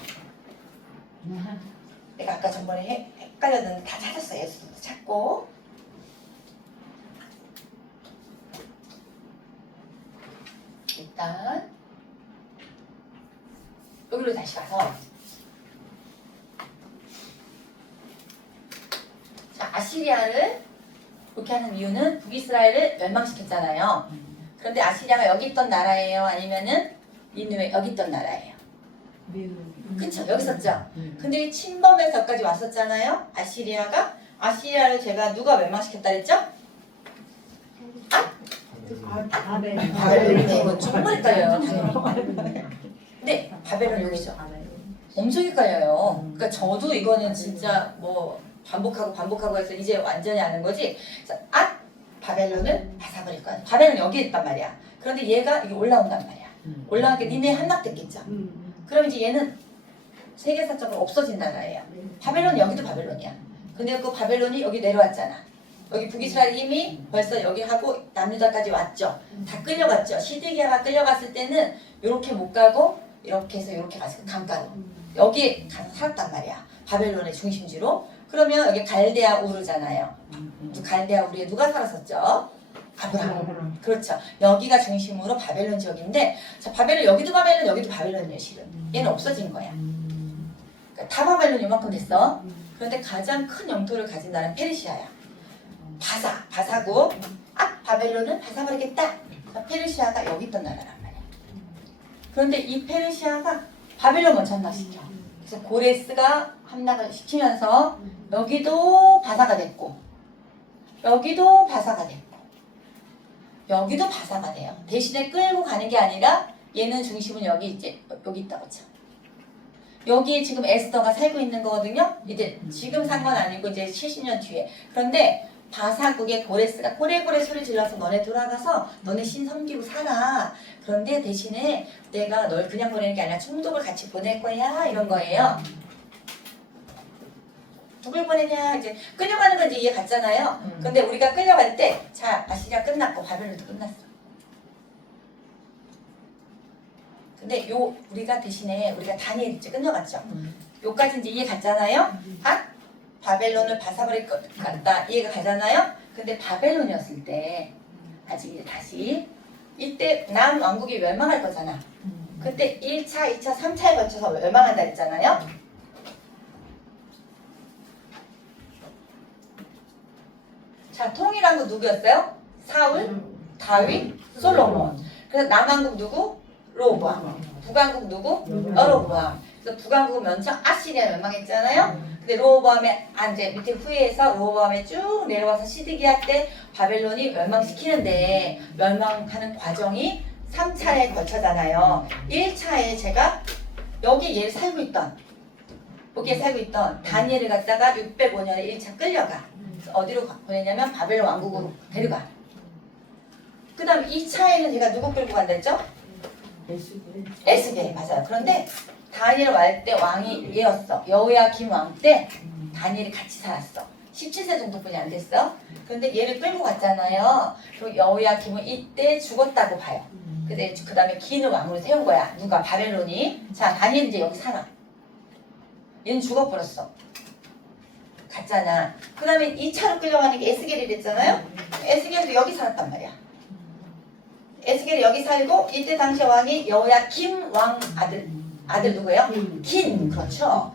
내가 아까 전번에 헷갈렸는데 다 찾았어요. 예수도 찾고. 일단 여기로 다시 가서 자, 아시리아를 그렇게 하는 이유는 북이스라엘을 멸망시켰잖아요. 그런데 아시리아가 여기 있던 나라예요? 아니면은 니느웨 여기 있던 나라예요? 그쵸, 여기 있었죠. 근데 침범해서 여기까지 왔었잖아요. 아시리아를 제가 누가 멸망시켰다 그랬죠? 바벨론. 정말 헷갈려요. 당연히. 네, 바벨론 여기죠. 엄청 헷갈려요. 그러니까 저도 이거는 진짜 뭐 반복하고 해서 이제 완전히 아는 거지. 그래서 바벨론을 바사버릴 거야. 바벨론 여기 있단 말이야. 그런데 얘가 이게 올라온단 말이야. 올라가게 니네 함락됐겠죠. 그럼 이제 얘는 세계사적으로 없어진 나라예요. 바벨론 여기도 바벨론이야. 근데 그 바벨론이 여기 내려왔잖아. 여기 북이스라엘 이미 벌써 여기 하고 남유다까지 왔죠. 다 끌려갔죠. 시드기야가 끌려갔을 때는 이렇게 못 가고 이렇게 해서 이렇게 가서 강가로 여기 가서 살았단 말이야. 바벨론의 중심지로. 그러면 여기 갈대아 우르잖아요. 갈대아 우르에 누가 살았었죠? 아브라함. 그렇죠. 여기가 중심으로 바벨론 지역인데, 자, 바벨론 여기도 바벨론이에요. 실은 얘는 없어진 거야. 그러니까 다 바벨론이 이만큼 됐어. 그런데 가장 큰 영토를 가진 나라는 페르시아야. 바사고 바벨론은 바사버리겠다. 페르시아가 여기 있던 나라란 말이야. 그런데 이 페르시아가 바벨론 먼저 함락시켜. 그래서 고레스가 함락을 시키면서 여기도 바사가 됐고 여기도 바사가 됐고 여기도 바사가 돼요. 대신에 끌고 가는 게 아니라 얘는 중심은 여기 있다고 쳐. 여기 지금 에스더가 살고 있는 거거든요. 이제 지금 산 건 아니고 이제 70년 뒤에. 그런데 바사국의 고레스가 고래고래 소리 질러서 너네 돌아가서 너네 신 섬기고 살아. 그런데 대신에 내가 널 그냥 보내는 게 아니라 총독을 같이 보낼 거야. 이런 거예요. 누굴 보내냐 이제 끌려가는 건 이제 이해 갔잖아요. 근데 우리가 끌려갈 때 자, 아시리아 끝났고 바벨론도 끝났어. 근데 우리가 대신에 우리가 다니엘 이제 끌려갔죠. 요까지 이제 이해 갔잖아요. 바벨론을 바사버릴 것 같다. 이해가 가잖아요. 근데 바벨론이었을 때 아직 이제 다시 이때 남왕국이 멸망할 거잖아. 그때 1차, 2차, 3차에 걸쳐서 멸망한다 했잖아요. 자, 통일한 거 누구였어요? 사울, 다윗, 솔로몬. 그래서 남왕국 누구? 로보암. 북왕국 누구? 여로보암. 그래서 북왕국은 먼저 아시리아 멸망했잖아요. 근데 로보암의 이제 밑에 후예에서 로보암에 쭉 내려와서 시드기야 때 바벨론이 멸망시키는데 멸망하는 과정이 3차에 걸쳐잖아요. 1차에 제가 여기에 살고 있던 다니엘을 갖다가 605년에 1차 끌려가. 어디로 보내냐면 바벨론 왕국으로 데려가. 그 다음 2차에는 제가 누구 끌고 간다 했죠? 에스겔 맞아요. 그런데 다니엘 왈 때 왕이 얘였어. 여호야김 왕 때 다니엘이 같이 살았어. 17세 정도뿐이 안 됐어. 그런데 얘를 끌고 갔잖아요. 그 여호야김은 이때 죽었다고 봐요. 근데 그 다음에 기는 왕으로 세운 거야. 누가? 바벨론이. 자, 다니엘이 이제 여기 살아. 얘는 죽어버렸어. 갔잖아. 그 다음에 2차로 끌려가는 게 에스겔이 됐잖아요. 에스겔도 여기 살았단 말이야. 에스겔이 여기 살고 이때 당시 왕이 여호야김 왕 아들 누구예요? 긴. 그렇죠.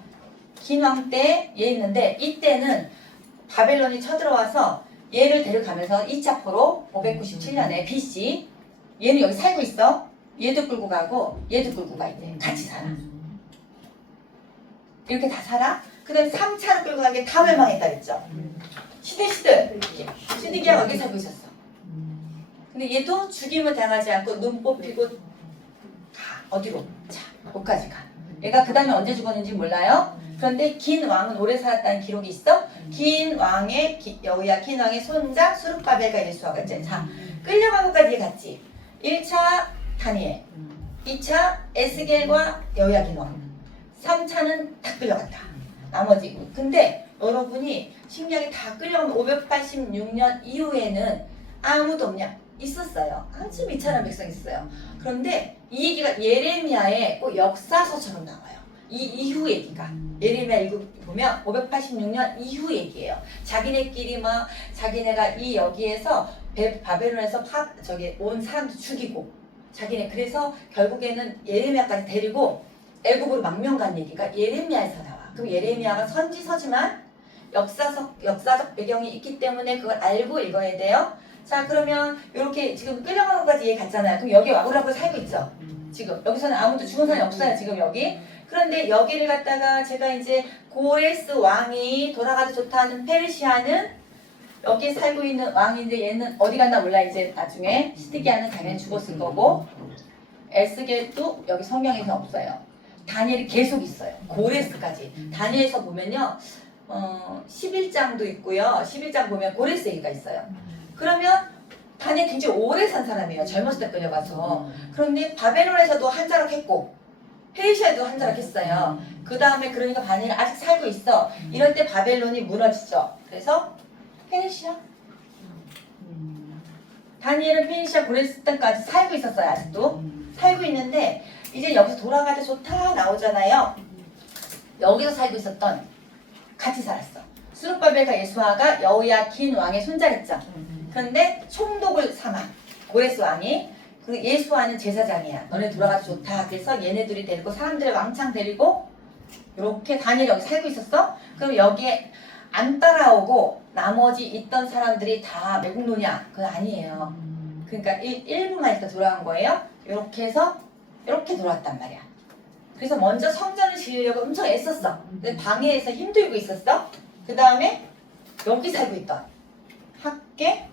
긴 왕 때 얘 있는데 이때는 바벨론이 쳐들어와서 얘를 데려가면서 2차 포로 597년에 BC 얘는 여기 살고 있어. 얘도 끌고 가고 얘도 끌고 가 이제 같이 살아. 이렇게 다 살아. 그 다음에 3차로 끌고 간 게 다 멸망했다 그랬죠. 시드기야 여기 살고 있었어. 근데 얘도 죽임을 당하지 않고 눈 뽑히고 어디로? 자, 거기까지 가. 얘가 그 다음에 언제 죽었는지 몰라요. 그런데 긴 왕은 오래 살았다는 기록이 있어. 긴 왕의 여호야 긴 왕의 손자 수룹바벨과 예수아가 이제 자 끌려간 것까지 갔지. 1차 다니엘, 2차 에스겔과 여호야 긴 왕, 3차는 다 끌려갔다. 나머지 근데 여러분이 신기하게 다 끌려가면 586년 이후에는 아무도 없냐? 있었어요. 아주 미천한 백성이 있어요. 그런데 이 얘기가 예레미야의 꼭 역사서처럼 나와요. 이 이후 얘기가 예레미야 읽고 보면 586년 이후 얘기예요. 자기네끼리 막 자기네가 이 여기에서 바벨론에서 온 사람도 죽이고 자기네 그래서 결국에는 예레미야까지 데리고 애굽으로 망명 간 얘기가 예레미야에서 나와. 그럼 예레미야가 선지서지만 역사적 배경이 있기 때문에 그걸 알고 읽어야 돼요. 자 그러면 이렇게 지금 끌려간 것까지 이해 갔잖아요. 그럼 여기 와우라고 살고 있죠. 지금 여기서는 아무도 죽은 사람이 없어요. 지금 여기. 그런데 여기를 갖다가 제가 이제 고레스 왕이 돌아가도 좋다는 페르시아는 여기 살고 있는 왕인데 얘는 어디 갔나 몰라. 이제 나중에 시드기야는 당연히 죽었을 거고 에스겔도 여기 성경에서 없어요. 다니엘이 계속 있어요. 고레스까지. 다니엘에서 보면요. 11장도 있고요. 11장 보면 고레스 얘기가 있어요. 그러면 다니엘 굉장히 오래 산 사람이에요. 젊었을 때 끌려가서. 그런데 바벨론에서도 한자락했고 페르시아도 한자락했어요. 그 다음에 그러니까 다니엘이 아직 살고 있어. 이럴 때 바벨론이 무너지죠. 그래서 페르시아 다니엘은 페르시아 고레스 땅까지 살고 있었어요. 아직도 살고 있는데 이제 여기서 돌아가도 좋다 나오잖아요. 여기서 살고 있었던 같이 살았어. 수룹바벨과 예수아가 여호야 긴 왕의 손자랬죠. 그런데 총독을 삼아 고레스 왕이 그 예수아는 제사장이야. 너네 돌아가도 좋다. 그래서 얘네들이 데리고 사람들을 왕창 데리고 이렇게 다니엘이 여기 살고 있었어. 그럼 여기에 안 따라오고 나머지 있던 사람들이 다 매국노냐? 그건 아니에요. 그러니까 일부만 일단 돌아간 거예요. 이렇게 해서 이렇게 돌아왔단 말이야. 그래서 먼저 성전을 지으려고 엄청 애썼어. 근데 방해해서 힘들고 있었어. 그 다음에 여기 살고 있던 학계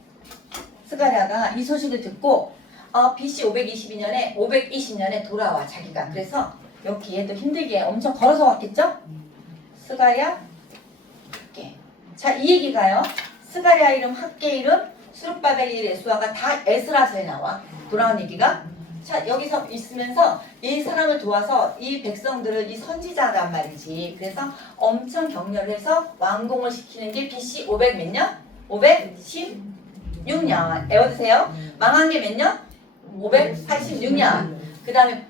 스가랴가 이 소식을 듣고 BC 520년에 돌아와 자기가. 그래서 이렇게 얘도 힘들게 엄청 걸어서 왔겠죠? 스가랴 학계. 자, 이 얘기가요. 스가랴 이름, 학계 이름, 수룹바벨 이름, 예수아가 다 에스라서에 나와. 돌아온 얘기가. 자, 여기서 있으면서 이 사람을 도와서 이 백성들을 이 선지자란 말이지. 그래서 엄청 격려를 해서 완공을 시키는 게 BC 500 몇 년? 516년. 외워두세요. 망한 게 몇 년? 586년. 그 다음에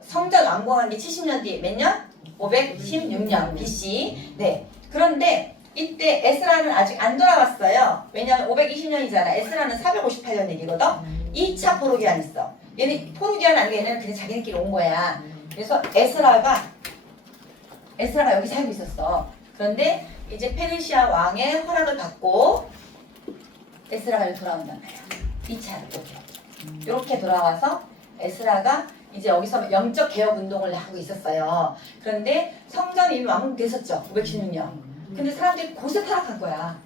성전 완공한 게 70년 뒤에 몇 년? 516년 BC. 네. 그런데 이때 에스라는 아직 안 돌아왔어요. 왜냐하면 520년이잖아. 에스라는 458년 얘기거든. 2차 포로기한 있어. 얘는 포로기한 아니고 얘는 그냥 자기네끼리 온 거야. 그래서 에스라가 여기 살고 있었어. 그런데 이제 페르시아 왕의 허락을 받고 에스라가 여기 돌아온단 말이야. 2차로 이렇게 돌아와서 에스라가 이제 여기서 영적 개혁 운동을 하고 있었어요. 그런데 성전이 이미 완공됐었죠. 516년. 근데 사람들이 곳에 타락한 거야.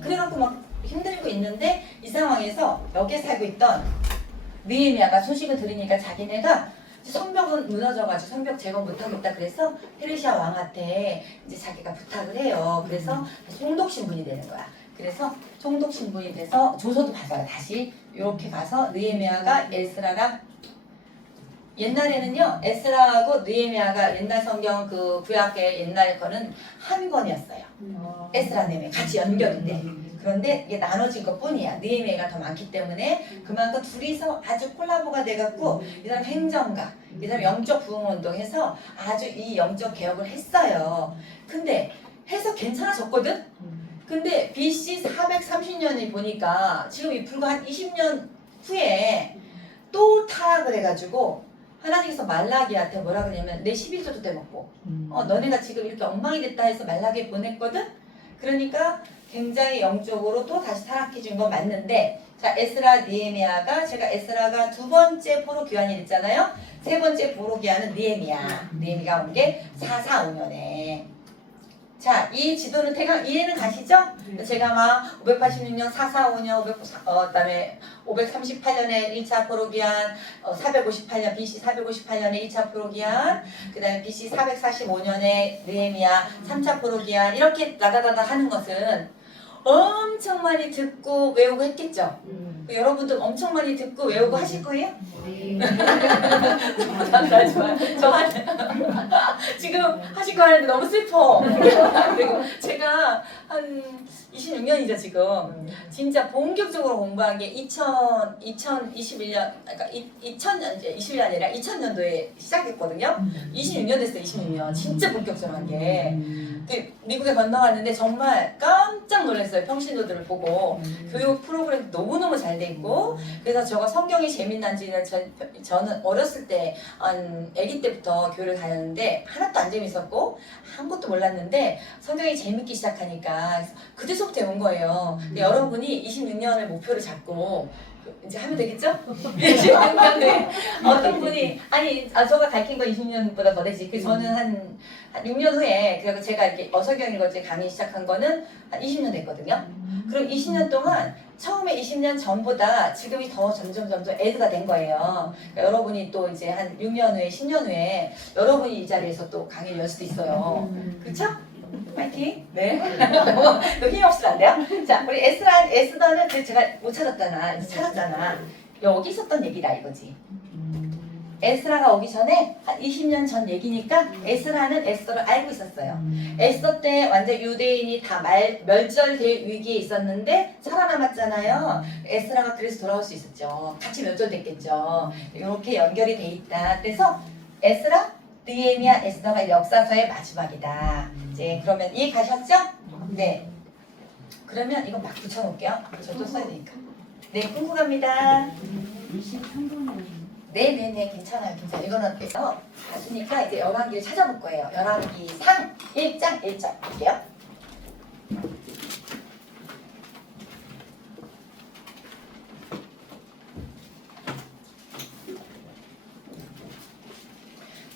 그래갖고 막 힘들고 있는데 이 상황에서 여기에 살고 있던 느헤미야가 소식을 들으니까 자기네가 성벽은 무너져가지고 성벽 제거 못하겠다. 그래서 페르시아 왕한테 이제 자기가 부탁을 해요. 그래서 총독 신분이 되는 거야. 그래서 총독 신분이 돼서 조서도 받아요. 다시 이렇게 가서 느헤미야가 에스라랑 옛날에는요 에스라하고 느헤미야가 옛날 성경 그 구약의 옛날 거는 한 권이었어요. 에스라 느헤미야 같이 연결이 돼. 그런데 이게 나눠진 것 뿐이야. 느헤미야가 더 많기 때문에 그만큼 둘이서 아주 콜라보가 돼갖고 이 사람 행정가, 이 사람 영적 부흥운동해서 아주 이 영적 개혁을 했어요. 근데 해서 괜찮아졌거든? 근데 BC 430년을 보니까 지금 불과 한 20년 후에 또 타락을 해가지고 하나님께서 말라기한테 뭐라 그러냐면 내 11조도 떼먹고 너네가 지금 이렇게 엉망이 됐다 해서 말라기에 보냈거든? 그러니까 굉장히 영적으로 또 다시 타락해 준 건 맞는데 자 에스라 느헤미야가 제가 에스라가 두 번째 포로 귀환이 됐잖아요. 세 번째 포로 귀환은 느헤미야가 온 게 445년에 자, 이 지도는 대강 이해는 가시죠? 제가 막 586년 445년 그다음에 538년에 1차 포로기한 458년 BC 458년에 2차 포로기한 그다음에 BC 445년에 느헤미야 3차 포로기한 이렇게 나다다다 하는 것은 엄청 많이 듣고 외우고 했겠죠? 여러분도 엄청 많이 듣고 외우고 하실 거예요? 좋아요. 저한테 지금 하실 거 하는데 너무 슬퍼. 그리고 제가 한 26년이죠 지금. 진짜 본격적으로 공부한 게 2021년, 그러니까 2021년 아니라 2000년도에 시작했거든요. 26년 됐어요. 26년. 진짜 본격적으로 한 게. 미국에 건너갔는데 정말 깜짝 놀랐어요. 평신도들을 보고. 교육 프로그램 너무너무 잘 돼 있고. 그래서 저가 성경이 재밌는지는 저는 어렸을 때 아기 때부터 교회를 다녔는데 하나도 안 재밌었고 아무것도 몰랐는데 성경이 재밌기 시작하니까 그때서부터 온 거예요. 근데 여러분이 26년을 목표를 잡고 이제 하면 되겠죠? 26년에 어떤 분이 저가 가르친 거 20년보다 더 되지. 그 저는 한 6년 후에 그리고 제가 이렇게 어설경 읽어지 강의 시작한 거는 한 20년 됐거든요. 그럼 20년 동안 처음에 20년 전보다 지금이 더 점점 애드가 된 거예요. 그러니까 여러분이 또 이제 한 6년 후에 10년 후에 여러분이 이 자리에서 또 강의를 열 수도 있어요. 그렇죠? 파이팅! 네. 너 힘없으면 안 돼요? 자, 우리 에스더는 제가 못 찾았잖아. 이제 찾았잖아. 여기 있었던 얘기다 이거지. 에스라가 오기 전에 한 20년 전 얘기니까 에스라는 에스더를 알고 있었어요. 에스더 때 완전 유대인이 다 멸절될 위기에 있었는데 살아남았잖아요. 에스라가 그래서 돌아올 수 있었죠. 같이 멸절됐겠죠. 이렇게 연결이 돼 있다. 그래서 에스라, 느헤미야, 에스더가 역사서의 마지막이다. 이제 그러면 이해 가셨죠? 네. 그러면 이거 막 붙여놓을게요. 저도 써야 되니까. 네, 궁금합니다. 23번에 네네네 괜찮아요. 이거는 그래서 봤으니까 이제 열왕기를 찾아볼 거예요. 열왕기 상 1장 1절 볼게요.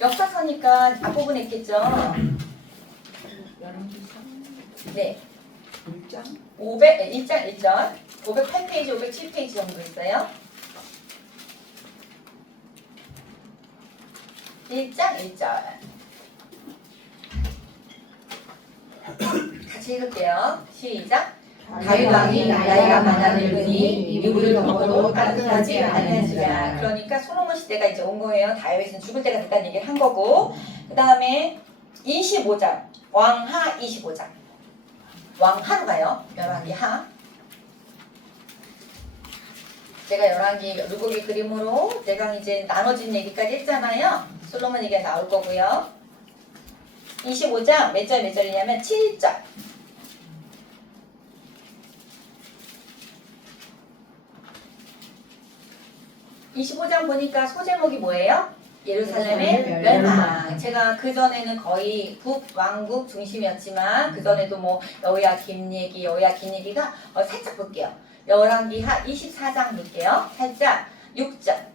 역사서니까 앞부분에 있겠죠. 네. 1장? 1장 1절 508페이지 507페이지 정도 있어요. 1장 1절 같이 읽을게요. 시작. 다윗 왕이 나이가 많아 늙으니 이불을 덮어도 따뜻하지 아니하니라. 그러니까 솔로몬 시대가 이제 온 거예요. 다윗은 죽을 때가 됐다는 얘기를 한 거고. 그 다음에 25장 왕하 25장 왕하로 가요. 열왕기 하. 제가 열왕기 루고기 그림으로 대강 이제 나눠진 얘기까지 했잖아요. 솔로몬 얘기가 나올 거고요. 25장 몇 절이냐면 7절. 25장 보니까 소제목이 뭐예요? 예루살렘의 멸망. 제가 그전에는 거의 북왕국 중심이었지만 그전에도 뭐 여호야김 얘기가 살짝 볼게요. 열왕기하 24장 볼게요. 살짝 6절.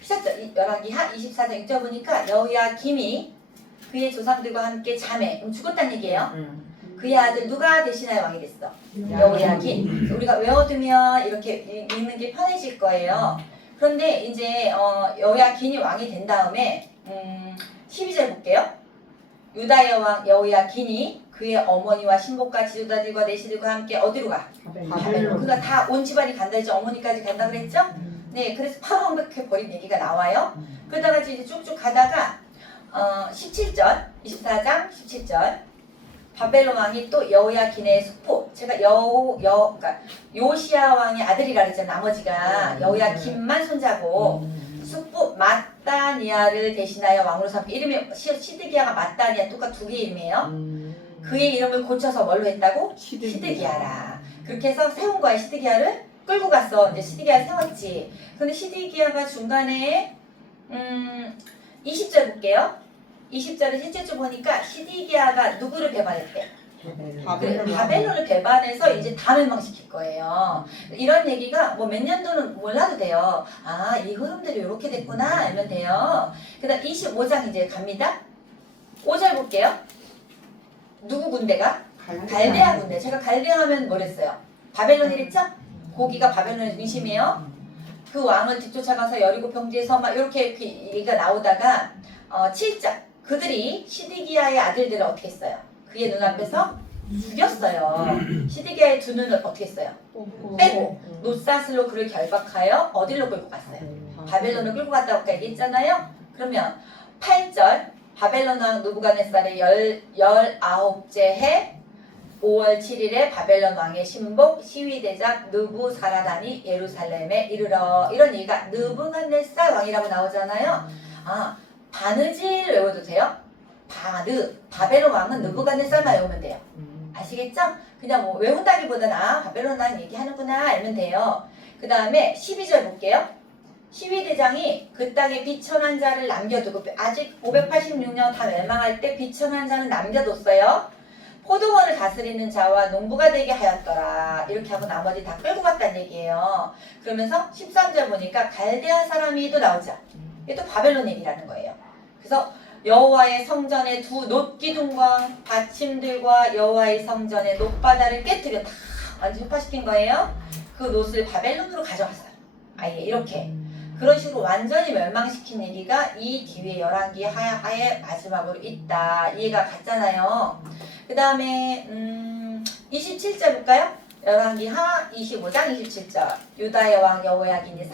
시작죠. 열왕기하 24장 6절 보니까 여호야김이 그의 조상들과 함께 잠에 죽었다는 얘기예요. 그의 아들 누가 대신하여 왕이 됐어? 여호야김. 우리가 외워두면 이렇게 읽는 게 편해질 거예요. 그런데 이제 여호야김이 왕이 된 다음에 12절 볼게요. 유다의 왕 여호야김이 그의 어머니와 신복과 지도자들과 내시들과 함께 어디로 가? 바벨론. 그가 다 온 집안이 간다 했죠. 어머니까지 간다 그랬죠? 네, 그래서 바로 완벽해 버린 얘기가 나와요. 그러다가 이제 쭉쭉 가다가 17절, 24장 17절 바벨론 왕이 또 여호야긴의 숙부, 제가 그러니까 요시야 왕의 아들이라 그랬잖아요. 나머지가 여호야김만 손자고 숙부 마따니아를 대신하여 왕으로 삼고 이름이 시드기야가 마따니아 똑같 두 개의 이름이에요. 그의 이름을 고쳐서 뭘로 했다고? 시드기야라. 그렇게 해서 세운 거야. 시드기야를 끌고 갔어. 이제 시드기야를 세웠지. 근데 시드기야가 중간에 20절 볼게요. 20절을 실제 좀 보니까 시드기야가 누구를 배반했대? 바벨론을 배반해서 이제 다 멸망시킬 거예요. 이런 얘기가 뭐 몇 년도는 몰라도 돼요. 아, 이 흐름들이 이렇게 됐구나 알면 돼요. 그 다음 25장 이제 갑니다. 5절 볼게요. 누구 군대가? 갈대아 군대. 제가 갈대아 하면 뭐랬어요? 바벨론이랬죠? 고기가 바벨론의 중심이에요. 그 왕을 뒤쫓아가서 여리고 평지에서 막 이렇게 얘기가 나오다가 7장 그들이 시드기야의 아들들을 어떻게 했어요? 그의 눈앞에서 죽였어요. 시드기야의 두 눈을 어떻게 했어요? 빼고 노사슬로 그를 결박하여 어디로 끌고 갔어요? 바벨론을 끌고 갔다고 아까 얘기했잖아요. 그러면 8절 바벨론 왕 느부갓네살의 19째 해 5월 7일에 바벨론 왕의 신복 시위대장 느부사라단이 예루살렘에 이르러 이런 얘기가 느부갓네살 왕이라고 나오잖아요. 바느질 외워도 돼요? 바벨론 왕은 느부갓네살만 외우면 돼요. 아시겠죠? 그냥 뭐 외운다기보다는 바벨론 왕 얘기하는구나 알면 돼요. 그 다음에 12절 볼게요. 시위대장이 그 땅에 비천한 자를 남겨두고 아직 586년 다 멸망할 때 비천한 자는 남겨뒀어요. 포도원을 다스리는 자와 농부가 되게 하였더라. 이렇게 하고 나머지 다 끌고 갔다는 얘기예요. 그러면서 13절 보니까 갈대아 사람이 또 나오죠. 이게 또 바벨론 얘기라는 거예요. 그래서 여호와의 성전의 두 놋기둥과 받침들과 여호와의 성전의 놋바다를 깨뜨려 다 완전 흑화시킨 거예요. 그 놋을 바벨론으로 가져갔어요. 아예 이렇게. 그런 식으로 완전히 멸망시킨 얘기가 이 뒤에 열왕기 하의 마지막으로 있다. 이해가 갔잖아요. 그 다음에 27절 볼까요? 열왕기 하 25장 27절 유다의 왕 여호야긴이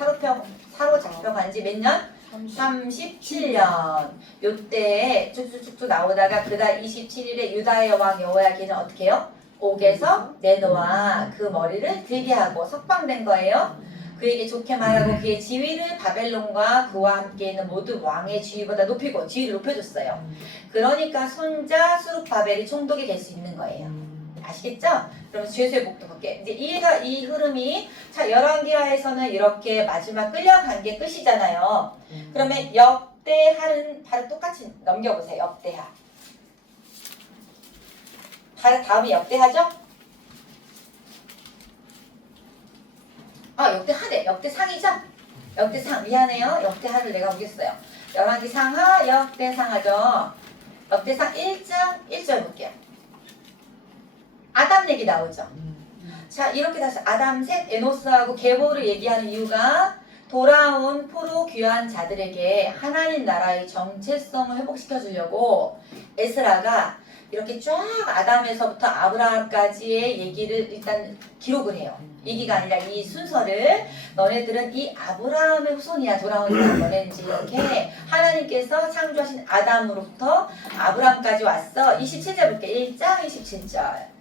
사로잡혀간 지 몇 년? 37년. 요때 쭉쭉쭉 나오다가 그달 27일에 유다의 왕 여호야긴은 어떻게 해요? 옥에서 내놓아 그 머리를 들게 하고 석방된 거예요. 그에게 좋게 말하고 그의 지위를 바벨론과 그와 함께 있는 모든 왕의 지위보다 높이고 지위를 높여줬어요. 그러니까 손자 수룹바벨이 총독이 될 수 있는 거예요. 아시겠죠? 그럼 죄수의 복도 볼게. 이제 이 흐름이 자 열왕기하에서는 이렇게 마지막 끌려간 게 끝이잖아요. 그러면 역대하는 바로 똑같이 넘겨보세요. 역대하. 바로 다음이 역대하죠? 역대하네. 역대상이죠? 역대상. 미안해요. 역대하를 내가 보겠어요. 열왕기 상하, 역대상하죠. 역대상 1장 1절 볼게요. 아담 얘기 나오죠. 자, 이렇게 다시 아담, 셋, 에노스하고 계보를 얘기하는 이유가 돌아온 포로 귀환 자들에게 하나님 나라의 정체성을 회복시켜 주려고 에스라가 이렇게 쫙 아담에서부터 아브라함까지의 얘기를 일단 기록을 해요. 얘기가 아니라 이 순서를 너네들은 이 아브라함의 후손이야 돌아온 사람 너네는 이렇게 하나님께서 창조하신 아담으로부터 아브라함까지 왔어. 27절 볼게. 1장 27절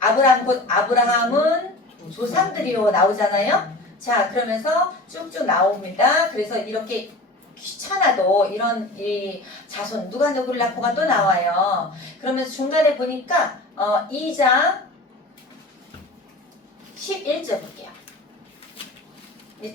아브라함 곧 아브라함은 조상들이요 나오잖아요. 자 그러면서 쭉쭉 나옵니다. 그래서 이렇게 귀찮아도 이런 이 자손 누가 누구를 낳고가 또 나와요. 그러면서 중간에 보니까 2장 11절 볼게요.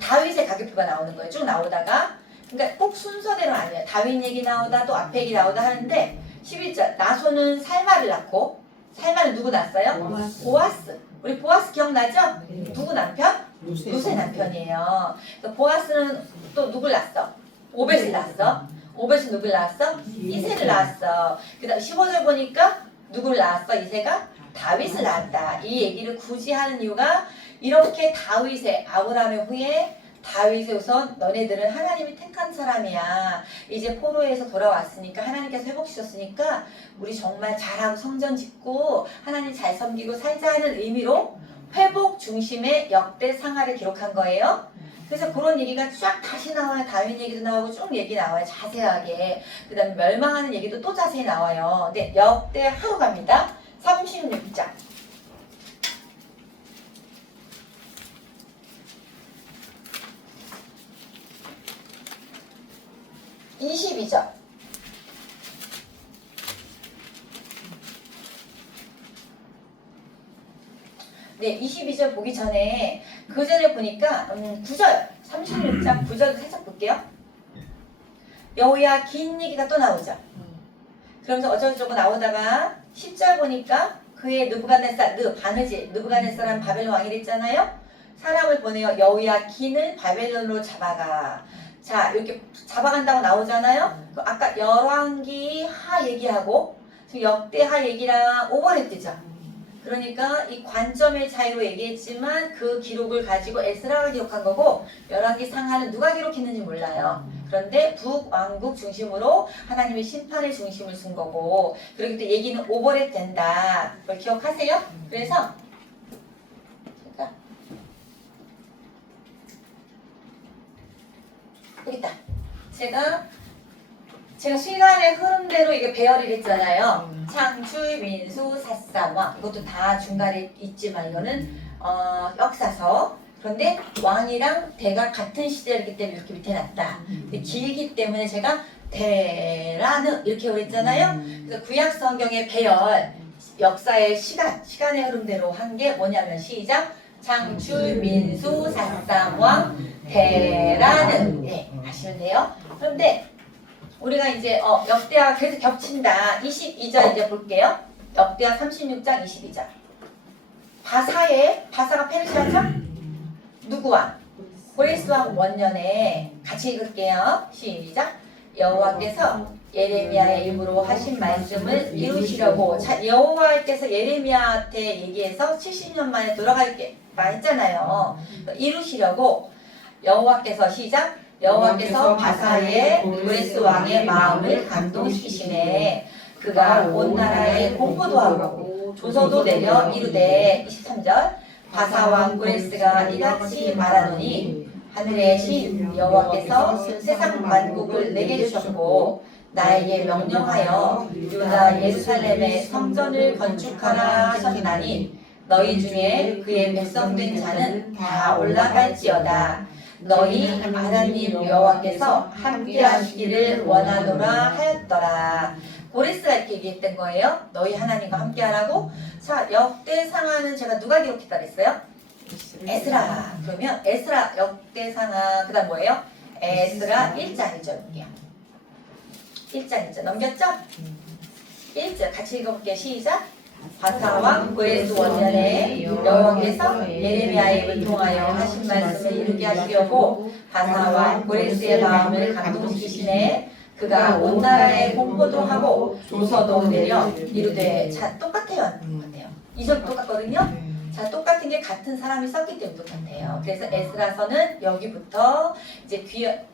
다윗의 가계표가 나오는 거예요. 쭉 나오다가 그러니까 꼭 순서대로 아니에요. 다윗 얘기 나오다 또 앞에 얘기 나오다 하는데 11절 나소는 살마를 낳고 살마는 누구 낳았어요? 보아스. 우리 보아스 기억나죠? 누구 남편? 루세 남편이에요. 보아스는 또 누굴 낳았어? 오벳을 낳았어. 오벳은 누굴 낳았어? 이새를 낳았어. 그 다음 15절 보니까 누굴 낳았어? 이새가? 다윗을 낳았다. 이 얘기를 굳이 하는 이유가 이렇게 다윗의 아브라함의 후에 다윗의 우선 너네들은 하나님이 택한 사람이야. 이제 포로에서 돌아왔으니까 하나님께서 회복시켰으니까 우리 정말 잘하고 성전 짓고 하나님 잘 섬기고 살자 하는 의미로 회복 중심의 역대 상하를 기록한 거예요. 그래서 그런 얘기가 쫙 다시 나와요. 다윗 얘기도 나오고 쭉 얘기 나와요. 자세하게. 그 다음에 멸망하는 얘기도 또 자세히 나와요. 근데 역대 하루 갑니다. 36장. (22절) 네, 22절 보기 전에 그 전에 보니까 9절 36장 9절을 살짝 볼게요. 여호야 긴 얘기가 또 나오죠. 그러면서 어쩌고저쩌고 나오다가 10절 보니까 그의 느부갓네살, 바느질, 느부갓네살은 바벨론 왕이 됐잖아요. 사람을 보내어 여호야 긴을 바벨론으로 잡아가. 자, 이렇게 잡아간다고 나오잖아요. 그 아까 열왕기 하 얘기하고 지금 역대하 얘기랑 오버랩되죠. 그러니까 이 관점의 차이로 얘기했지만 그 기록을 가지고 에스라가 기록한 거고 열왕기 상하는 누가 기록했는지 몰라요. 그런데 북왕국 중심으로 하나님의 심판의 중심을 둔 거고 그렇기 때문에 얘기는 오버랩 된다. 그걸 기억하세요? 그래서 여기 있다. 제가 시간의 흐름대로 이게 배열을 했잖아요. 창출, 민수, 사사왕 이것도 다 중간에 있지만 이거는 역사서. 그런데 왕이랑 대가 같은 시대이기 때문에 이렇게 밑에 놨다. 근데 길기 때문에 제가 대라는 이렇게 그랬잖아요. 그래서 구약 성경의 배열, 역사의 시간의 흐름대로 한 게 뭐냐면 시작. 창출, 민수, 사사왕, 대라는 하시면 돼요. 그런데 우리가 이제 역대하 그래서 겹친다. 22절 이제 볼게요. 역대하 36장 22절. 바사가 페르시아죠? 누구와? 고레스 왕 원년에 같이 읽을게요. 시작. 여호와께서 예레미야의 입으로 하신 말씀을 이루시려고 여호와께서 예레미야한테 얘기해서 70년 만에 돌아갈게 했잖아요. 이루시려고 여호와께서 시작. 여호와께서 바사의 고레스 왕의 마음을 감동시키시네. 그가 온 나라에 공포도 하고 조서도 내려 이르되 23절 바사 왕 고레스가 이같이 말하노니 하늘의 신 여호와께서 세상 만국을 내게 주셨고 나에게 명령하여 유다 예루살렘의 성전을 건축하라 하셨나니 너희 중에 그의 백성된 자는 다 올라갈지어다. 너희 하나님 여호와께서 함께 하시기를 원하노라 하였더라. 고레스가 이렇게 얘기했던 거예요. 너희 하나님과 함께 하라고. 자, 역대상하는 제가 누가 기록했다 그랬어요? 에스라. 그러면 에스라 역대상하 그 다음 뭐예요? 에스라 1장 1절 볼게요. 1장 1절 넘겼죠? 1절 같이 읽어볼게요. 시작. 바사왕 고레스 원년에 여호와께서 예레미야의 입을 통하여 하신 말씀을 이루게 하시려고 바사왕 고레스의 마음을 감동시키시네. 그가 온 나라에 공포도 하고 조서도 내려 이르되. 자, 똑같아요. 이 절 똑같거든요. 자, 똑같은 게 같은 사람이 썼기 때문에 똑같아요. 그래서 에스라서는 여기부터 이제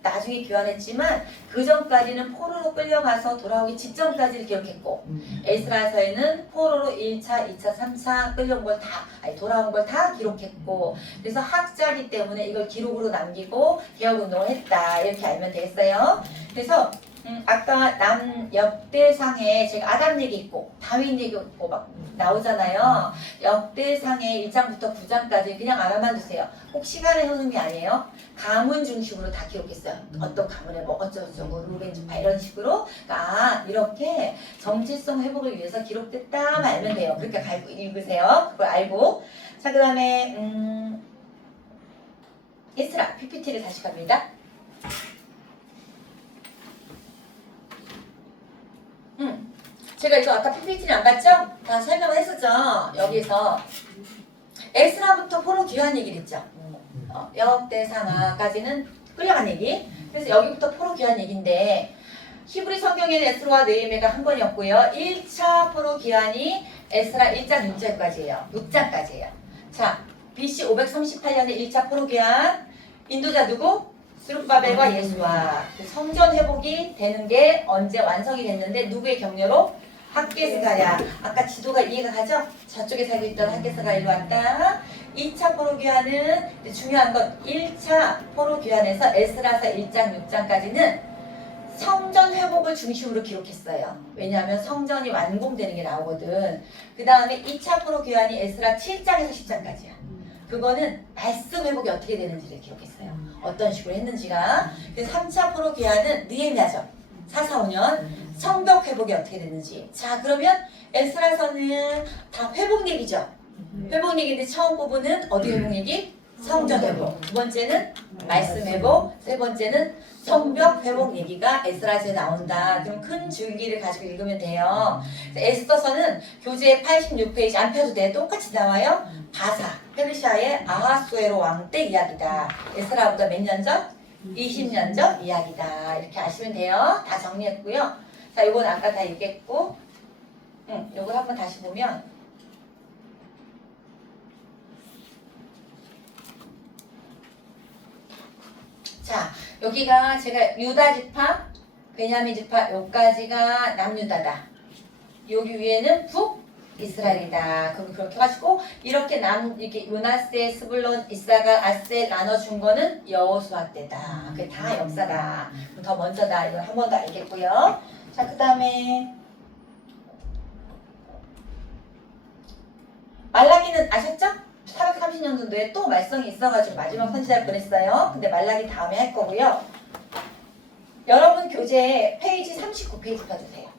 나중에 귀환했지만 그 전까지는 포로로 끌려가서 돌아오기 직전까지를 기록했고 에스라서에는 포로로 1차, 2차, 3차 끌려온 걸 돌아온 걸 다 기록했고 그래서 학자이기 때문에 이걸 기록으로 남기고 개혁운동을 했다. 이렇게 알면 되겠어요. 그래서 아까 역대상에 제가 아담 얘기 있고 다윈 얘기 있고 막 나오잖아요. 역대상에 1장부터 9장까지 그냥 알아만 두세요. 꼭 시간의 흐름이 아니에요. 가문 중심으로 다 기록했어요. 어떤 가문에 뭐 어쩌고저쩌고 루벤 주파 이런 식으로. 그러니까 이렇게 정체성 회복을 위해서 기록됐다 알면 돼요. 그렇게 읽으세요. 그걸 알고. 자, 그 다음에 에스라 PPT를 다시 갑니다. 제가 이거 아까 PPT는 안 봤죠? 다 설명을 했었죠? 여기서 에스라부터 포로 귀환 얘기를 했죠? 역대상하까지는 끌려간 얘기. 그래서 여기부터 포로 귀환 얘기인데 히브리 성경에는 에스라와 느헤미야가 한 번이었고요. 1차 포로 귀환이 에스라 1장 6절까지예요. 6장까지예요. 자, BC 538년에 1차 포로 귀환. 인도자 누구? 스룹바벨과 예수와. 성전 회복이 되는 게 언제 완성이 됐는데 누구의 격려로? 학개스가야. 아까 지도가 이해가 가죠? 저쪽에 살고 있던 학개스가 일로 왔다. 2차 포로 귀환은 중요한 건 1차 포로 귀환에서 에스라서 1장 6장까지는 성전 회복을 중심으로 기록했어요. 왜냐하면 성전이 완공되는 게 나오거든. 그 다음에 2차 포로 귀환이 에스라 7장에서 10장까지야. 그거는 말씀 회복이 어떻게 되는지를 기록했어요. 어떤 식으로 했는지가. 그래서 3차 포로 귀환은 느헤미야죠. 445년 성벽 회복이 어떻게 됐는지. 자, 그러면 에스라서는 다 회복 얘기죠. 회복 얘기인데 처음 부분은 어디 회복 얘기? 성전 회복. 두 번째는 말씀 회복. 세 번째는 성벽 회복 얘기가 에스라서에 나온다. 그럼 큰 줄기를 가지고 읽으면 돼요. 에스더서는 교재 86페이지 안 펴도 돼. 똑같이 나와요. 바사, 페르시아의 아하수에로 왕 때 이야기다. 에스라보다 몇 년 전? 20년 전 이야기다. 이렇게 아시면 돼요. 다 정리했고요. 자, 이건 아까 다 얘기했고, 요걸 한번 다시 보면, 자, 여기가 제가 유다 지파, 베냐민 지파, 요까지가 남유다다. 여기 위에는 북이스라엘이다. 그럼 그렇게 가지고 이렇게 이렇게 요나세, 스불론, 이사가, 아셀 나눠준 거는 여호수아 때다. 그게 다 역사다. 더 먼저다. 이걸 한 번 더 알겠고요. 자, 그 다음에 말라기는 아셨죠? 430년도에 또 말썽이 있어가지고 마지막 선지자를 보냈어요. 근데 말라기 다음에 할 거고요. 여러분 교재 페이지 39페이지 펴주세요.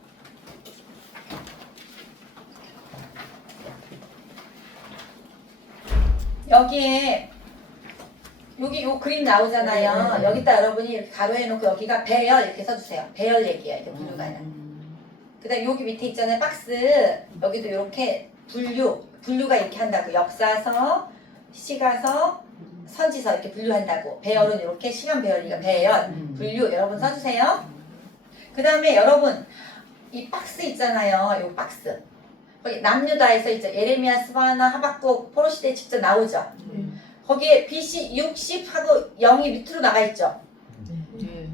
여기에 여기 요 그림 나오잖아요. 여기다 여러분이 이렇게 가로해놓고 여기가 배열 이렇게 써주세요. 배열 얘기예요. 이게 분류가 아니라. 그 다음에 여기 밑에 있잖아요. 박스. 여기도 이렇게 분류가 이렇게 한다고. 역사서, 시가서, 선지서 이렇게 분류한다고. 배열은 이렇게 시간 배열이니까 배열, 분류 여러분 써주세요. 그 다음에 여러분 이 박스 있잖아요. 이 박스. 거기 남유다에서 있죠. 예레미야, 스바나, 하박국, 포로시대에 직접 나오죠. 거기에 BC 60하고 0이 밑으로 나가 있죠.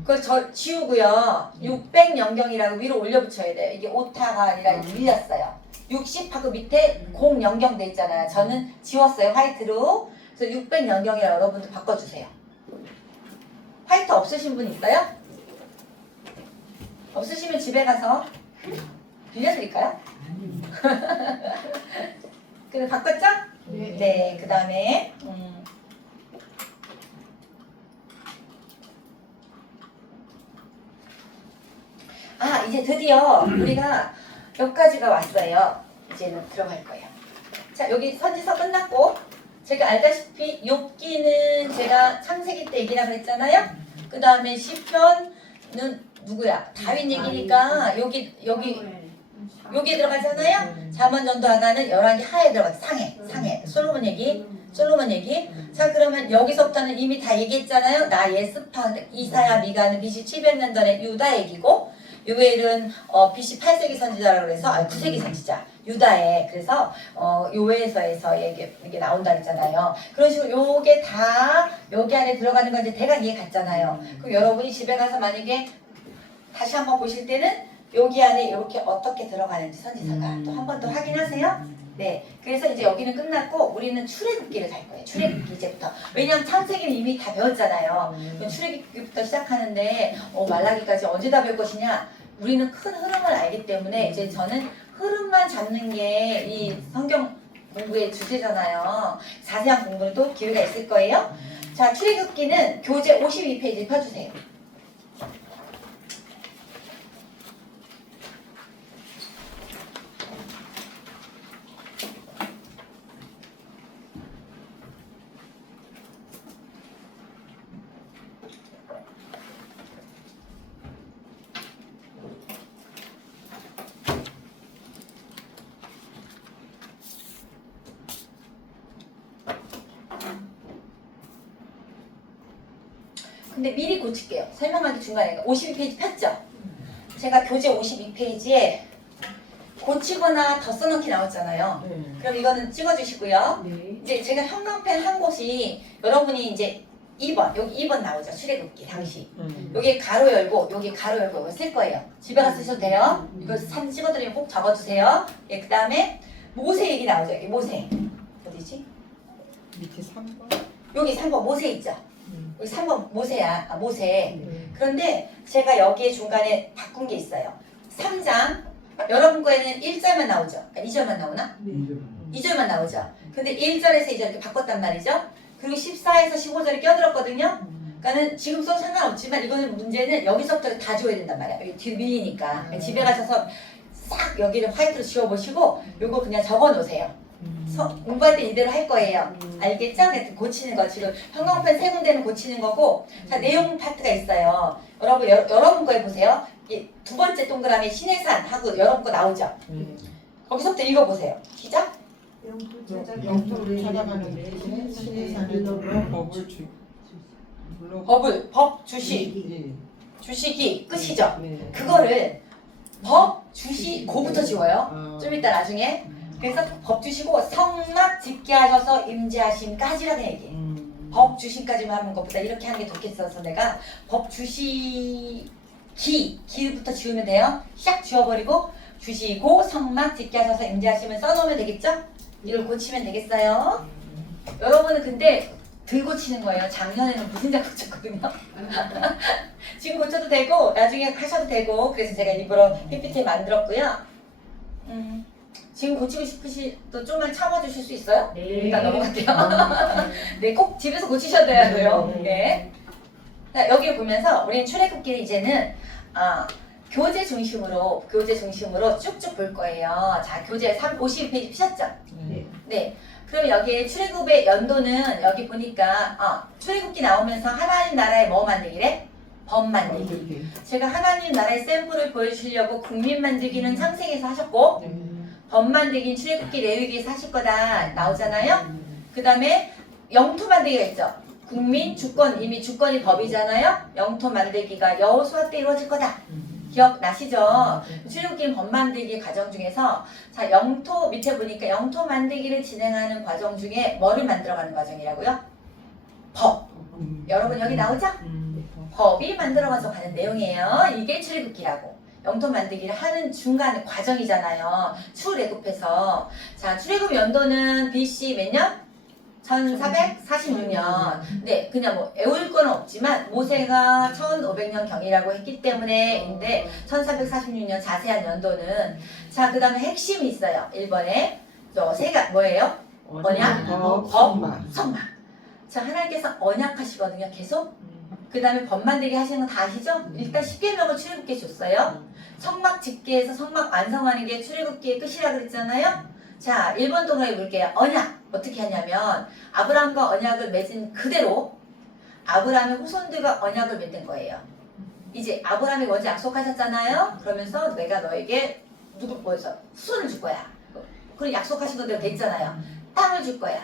그걸 지우고요. 600년경이라고 위로 올려 붙여야 돼요. 이게 오타가 아니라 밀렸어요. 60하고 밑에 0년경 돼 있잖아요. 저는 지웠어요. 화이트로. 그래서 600년경이라 여러분들 바꿔주세요. 화이트 없으신 분 있어요? 없으시면 집에 가서 빌려드릴까요? 그래서 바꿨죠? 네. 그 다음에 이제 드디어 우리가 여기까지가 왔어요. 이제는 들어갈 거예요. 자, 여기 선지서 끝났고 제가 알다시피 욥기는 제가 창세기 때 얘기라고 했잖아요. 그 다음에 시편은 누구야? 다윗 얘기니까 여기에 들어가잖아요. 잠언 전도 하나는 열왕기 하에 들어가죠. 상해 솔로몬 얘기. 자, 그러면 여기서부터는 이미 다 얘기했잖아요. 나 예스파, 이사야, 미가는 BC 700년 전에 유다 얘기고 요엘은 BC 8세기 선지자라고 그래서 9세기 선지자 유다에 그래서 요엘서에서 이게 나온다 그랬잖아요. 그런 식으로 요게 다 여기 안에 들어가는 건 이제 대강 이해 갔잖아요. 그럼 여러분이 집에 가서 만약에 다시 한번 보실 때는 여기 안에 이렇게 어떻게 들어가는지 선지서가 또 한 번 더 확인하세요. 네, 그래서 이제 여기는 끝났고 우리는 출애굽기를 갈 거예요. 출애굽기 이제부터. 왜냐하면 창세기는 이미 다 배웠잖아요. 그럼 출애굽기부터 시작하는데 말라기까지 언제 다 배울 것이냐? 우리는 큰 흐름을 알기 때문에 이제 저는 흐름만 잡는 게 이 성경 공부의 주제잖아요. 자세한 공부는 또 기회가 있을 거예요. 자, 출애굽기는 교재 52페이지 펴주세요. 근데 미리 고칠게요. 설명하기 중간에 52페이지 폈죠? 제가 교재 52페이지에 고치거나 더 써넣기 나왔잖아요. 그럼 이거는 찍어주시고요. 이제 제가 형광펜 한 곳이 여러분이 이제 2번 여기 2번 나오죠. 출애굽기 당시 여기 가로 열고 여기 가로 열고 이거 쓸 거예요. 집에 가서 쓰셔도 돼요. 이거 사진 찍어드리면 꼭 적어주세요. 예, 그 다음에 모세 얘기 나오죠. 여기 모세 어디지? 밑에 3번. 여기 3번 모세 있죠? 여기 3번 모세야. 모세. 그런데 제가 여기에 중간에 바꾼 게 있어요. 3장 여러분 거에는 1절만 나오죠? 2절만 나오나? 2절만 나오죠? 근데 1절에서 2절 이렇게 바꿨단 말이죠? 그리고 14에서 15절이 껴들었거든요? 그러니까는 지금 써도 상관없지만 이거는 문제는 여기서부터 다 지워야 된단 말이야. 여기 뒤 밀리니까. 집에 가셔서 싹 여기를 화이트로 지워보시고 요거 그냥 적어 놓으세요. 공부할 때 이대로 할 거예요. 알겠죠? 고치는 거 지금 형광펜 3군데는 고치는 거고 자 내용 파트가 있어요. 여러분 거에 보세요. 두 번째 동그라미 신의 산 하고 여러분 거 나오죠? 거기서부터 읽어보세요. 시작? 영토를 찾아가는 대신에 신의 산을 법을 주. 법, 주시, 네. 주시기 끝이죠. 네. 그거를 법, 주시, 고부터 지워요. 아. 좀 이따 나중에. 그래서 법 주시고 성막 짓게 하셔서 임재하심까지라는 얘기. 법 주심까지만 하는 것보다 이렇게 하는 게 좋겠어서 내가 법 주시 기부터 지우면 돼요. 샥 지워버리고 주시고 성막 짓게 하셔서 임재하시면 써놓으면 되겠죠? 이걸 고치면 되겠어요. 여러분은 근데 덜 고치는 거예요. 작년에는 무슨 작 고쳤거든요. 지금 고쳐도 되고 나중에 하셔도 되고 그래서 제가 일부러 PPT 만들었고요. 지금 고치고 싶으시도 좀만 참아주실 수 있어요? 네. 일단 넘어갈게요. 네, 꼭 집에서 고치셔야 돼요. 네. 자, 여기 보면서 우리는 출애굽기를 이제는 교재 중심으로 쭉쭉 볼 거예요. 자, 교재 52페이지 피셨죠? 네. 네. 그럼 여기 출애굽의 연도는 여기 보니까 출애굽기 나오면서 하나님 나라에 뭐 만들기래? 법 만들기. 제가 하나님 나라의 샘플을 보여주시려고 국민 만들기는 창세기에서 하셨고 법 만들기는 출애굽기 레위기에서 하실 거다 나오잖아요. 그 다음에 영토 만들기가 있죠. 국민, 주권, 이미 주권이 법이잖아요. 영토 만들기가 여호수아 때 이루어질 거다. 기억나시죠? 출애굽기는 법 만들기 과정 중에서 자 영토 밑에 보니까 영토 만들기를 진행하는 과정 중에 뭐를 만들어가는 과정이라고요? 법. 여러분 여기 나오죠? 법이 만들어가서 가는 내용이에요. 이게 출애굽기라고. 영토 만들기를 하는 중간 과정이잖아요. 출애굽해서 자 출애굽 연도는 BC 몇 년? 1446년. 네, 그냥 뭐 애울 건 없지만 모세가 1500년 경이라고 했기 때문에인데 1446년 자세한 연도는 자 그다음에 핵심이 있어요. 1번에 세가 뭐예요? 언약, 법, 성막. 자 하나님께서 언약하시거든요. 계속. 그 다음에 법 만들기 하시는 거 다 아시죠? 일단 10계명을 출애굽기에 줬어요. 성막 집계해서 성막 완성하는 게 출애굽기의 끝이라 그랬잖아요. 자 1번 동그라미 볼게요. 언약 어떻게 하냐면 아브라함과 언약을 맺은 그대로 아브라함의 후손들과 언약을 맺는 거예요. 이제 아브라함이 먼저 약속하셨잖아요. 그러면서 내가 너에게 누구 뭐해서 후손을 줄 거야. 그리고 약속하신 대로 됐잖아요. 땅을 줄 거야.